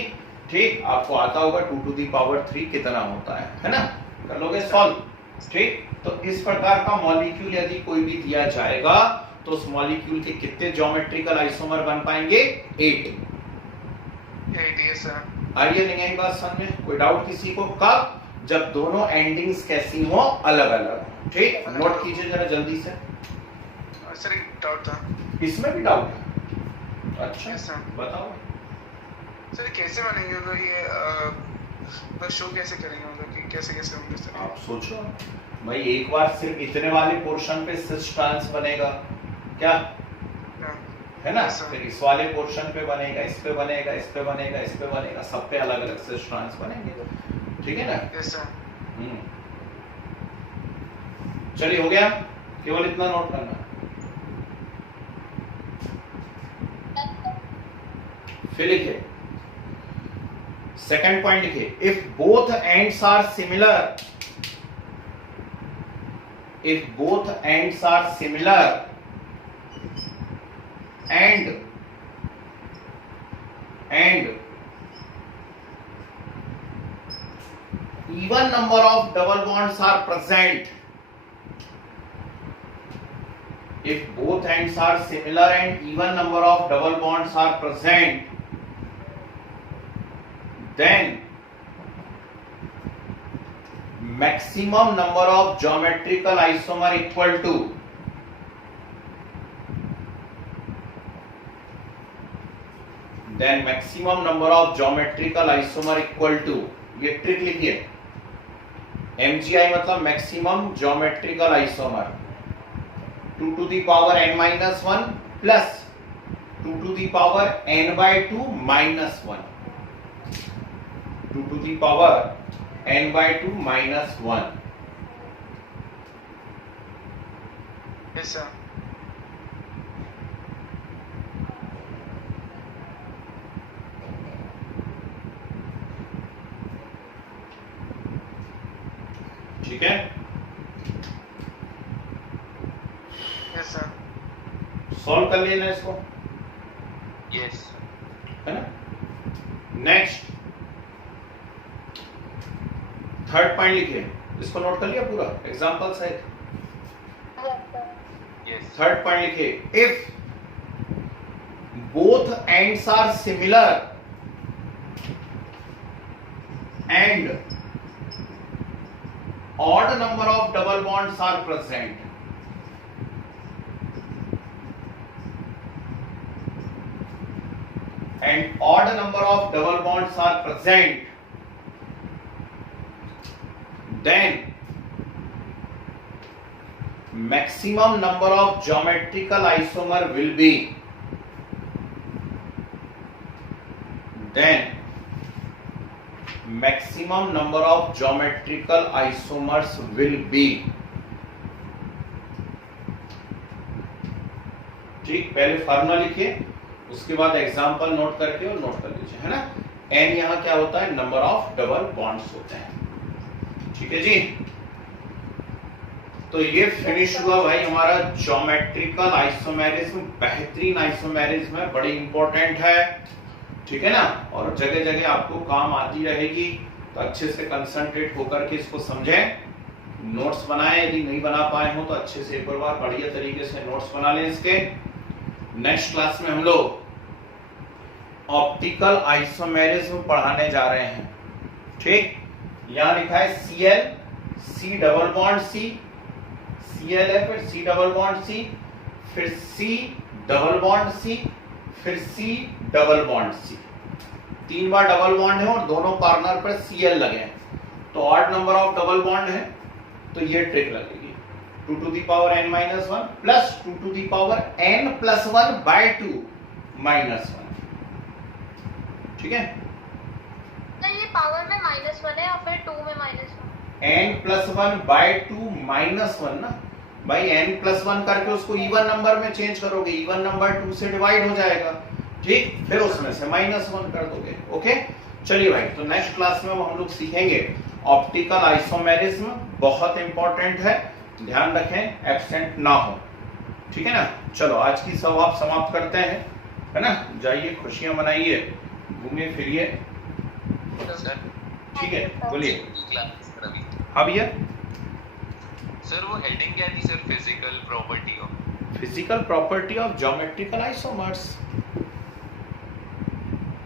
ठीक, आपको आता होगा 2 to the power 3 कितना होता है ना, कर लोगे सॉल्व। ठीक, तो इस प्रकार का मॉलिक्यूल यदि कोई भी दिया जाएगा तो उस मॉलिक्यूल के कितने ज्योमेट्रिकल आइसोमर बन पाएंगे? 8। आइए नहीं आई बात समझ में? कोई डाउट किसी को? कब? जब दोनों एंडिंग्स कैसी हो, अलग अलग। ठीक, नोट कीजिए जरा जल्दी से। सर एक डाउट था, इसमें भी डाउट है? अच्छा बताओ सर, कैसे बनेंगे तो ये शो कैसे करेंगे, मतलब कि कैसे कैसे होंगे सर? आप सोचो भाई, एक बार सिर्फ इतने वाले पोर्शन पे सिस ट्रांस बनेगा क्या, है ना, फिर इस वाले पोर्शन पे बनेगा, इस पे बनेगा, इस पे बनेगा, इस पे बनेगा, सब पे अलग अलग सिस ट्रांस बनेंगे। ठीक है ना? Yes sir. चलिए हो गया, केवल इतना नोट करना। फिर लिखिए सेकंड पॉइंट, लिखिए if both ends are similar, if both ends are similar and even number of double bonds are present, if both ends are similar and even number of double bonds are present, then maximum number of geometrical isomer equal to maximum number of geometrical isomer equal to, ये trick लिखिए, MGI मतलब maximum geometrical isomer 2 to the power n minus 1 plus 2 to the power n by 2 minus 1, 2 to the power n by 2 minus 1। Yes sir. ठीक है, yes sir. Solve कर लेना इसको, yes है ना। नेक्स्ट थर्ड पॉइंट लिखिए, इसको नोट कर लिया पूरा एग्जांपल सहित। यस थर्ड पॉइंट लिखिए if both ends are similar and odd number of double bonds are present, and odd number of double bonds are present, then maximum number of geometrical isomer will be, then maximum number of geometrical isomers will be. ठीक, पहले formula लिखिए, उसके बाद example note करके और note कर लीजिए, है ना। एन यहाँ क्या होता है, नंबर ऑफ डबल बॉन्ड्स होते हैं। ठीक है जी, तो ये फिनिश हुआ भाई हमारा ज्योमेट्रिकल आइसोमेरिज्म। बेहतरीन आइसोमेरिज्म है, बड़ी इंपॉर्टेंट है, ठीक है ना, और जगह जगह आपको काम आती रहेगी, तो अच्छे से कंसंट्रेट होकर के इसको समझें, नोट्स बनाएं। यदि नहीं बना पाए हो तो अच्छे से एक बार बढ़िया तरीके से नोट्स बना लें इसके। नेक्स्ट क्लास में हम लोग ऑप्टिकल आइसोमेरिज्म पढ़ाने जा रहे हैं। ठीक, यहां लिखा है Cl, C double bond C, Cl है, फिर C डबल बॉन्ड C, फिर C डबल बॉन्ड C, फिर C डबल बॉन्ड C। 3 बार डबल बॉन्ड है और दोनों कॉर्नर पर Cl लगे हैं, तो odd number of double bond है, तो ये ट्रिक लगेगी। 2 to the power n minus 1 plus 2 to the power n plus 1 by 2 minus 1। ठीक है, तो ये पावर में -1 है और फिर 2 में -1। n plus 1 by 2 minus 1 ना भाई, n plus 1 करके उसको इवन नंबर में चेंज करोगे, इवन नंबर 2 से डिवाइड हो जाएगा। ठीक, फिर उसमें से -1 कर दोगे। ओके, चलिए भाई, तो नेक्स्ट क्लास में हम लोग सीखेंगे ऑप्टिकल आइसोमेरिज्म, बहुत इंपॉर्टेंट है, ध्यान रखें एब्सेंट ना हो। ठीक है ना, चलो आज की सवाब समाप्त करते हैं, है ना। जाइए, खुशियां मनाइए, घूमिए फिरिए। ठीक है, बोलिए। हाँ भैया, सर वो हेडिंग क्या थी sir, physical property of physical property of geometrical isomers.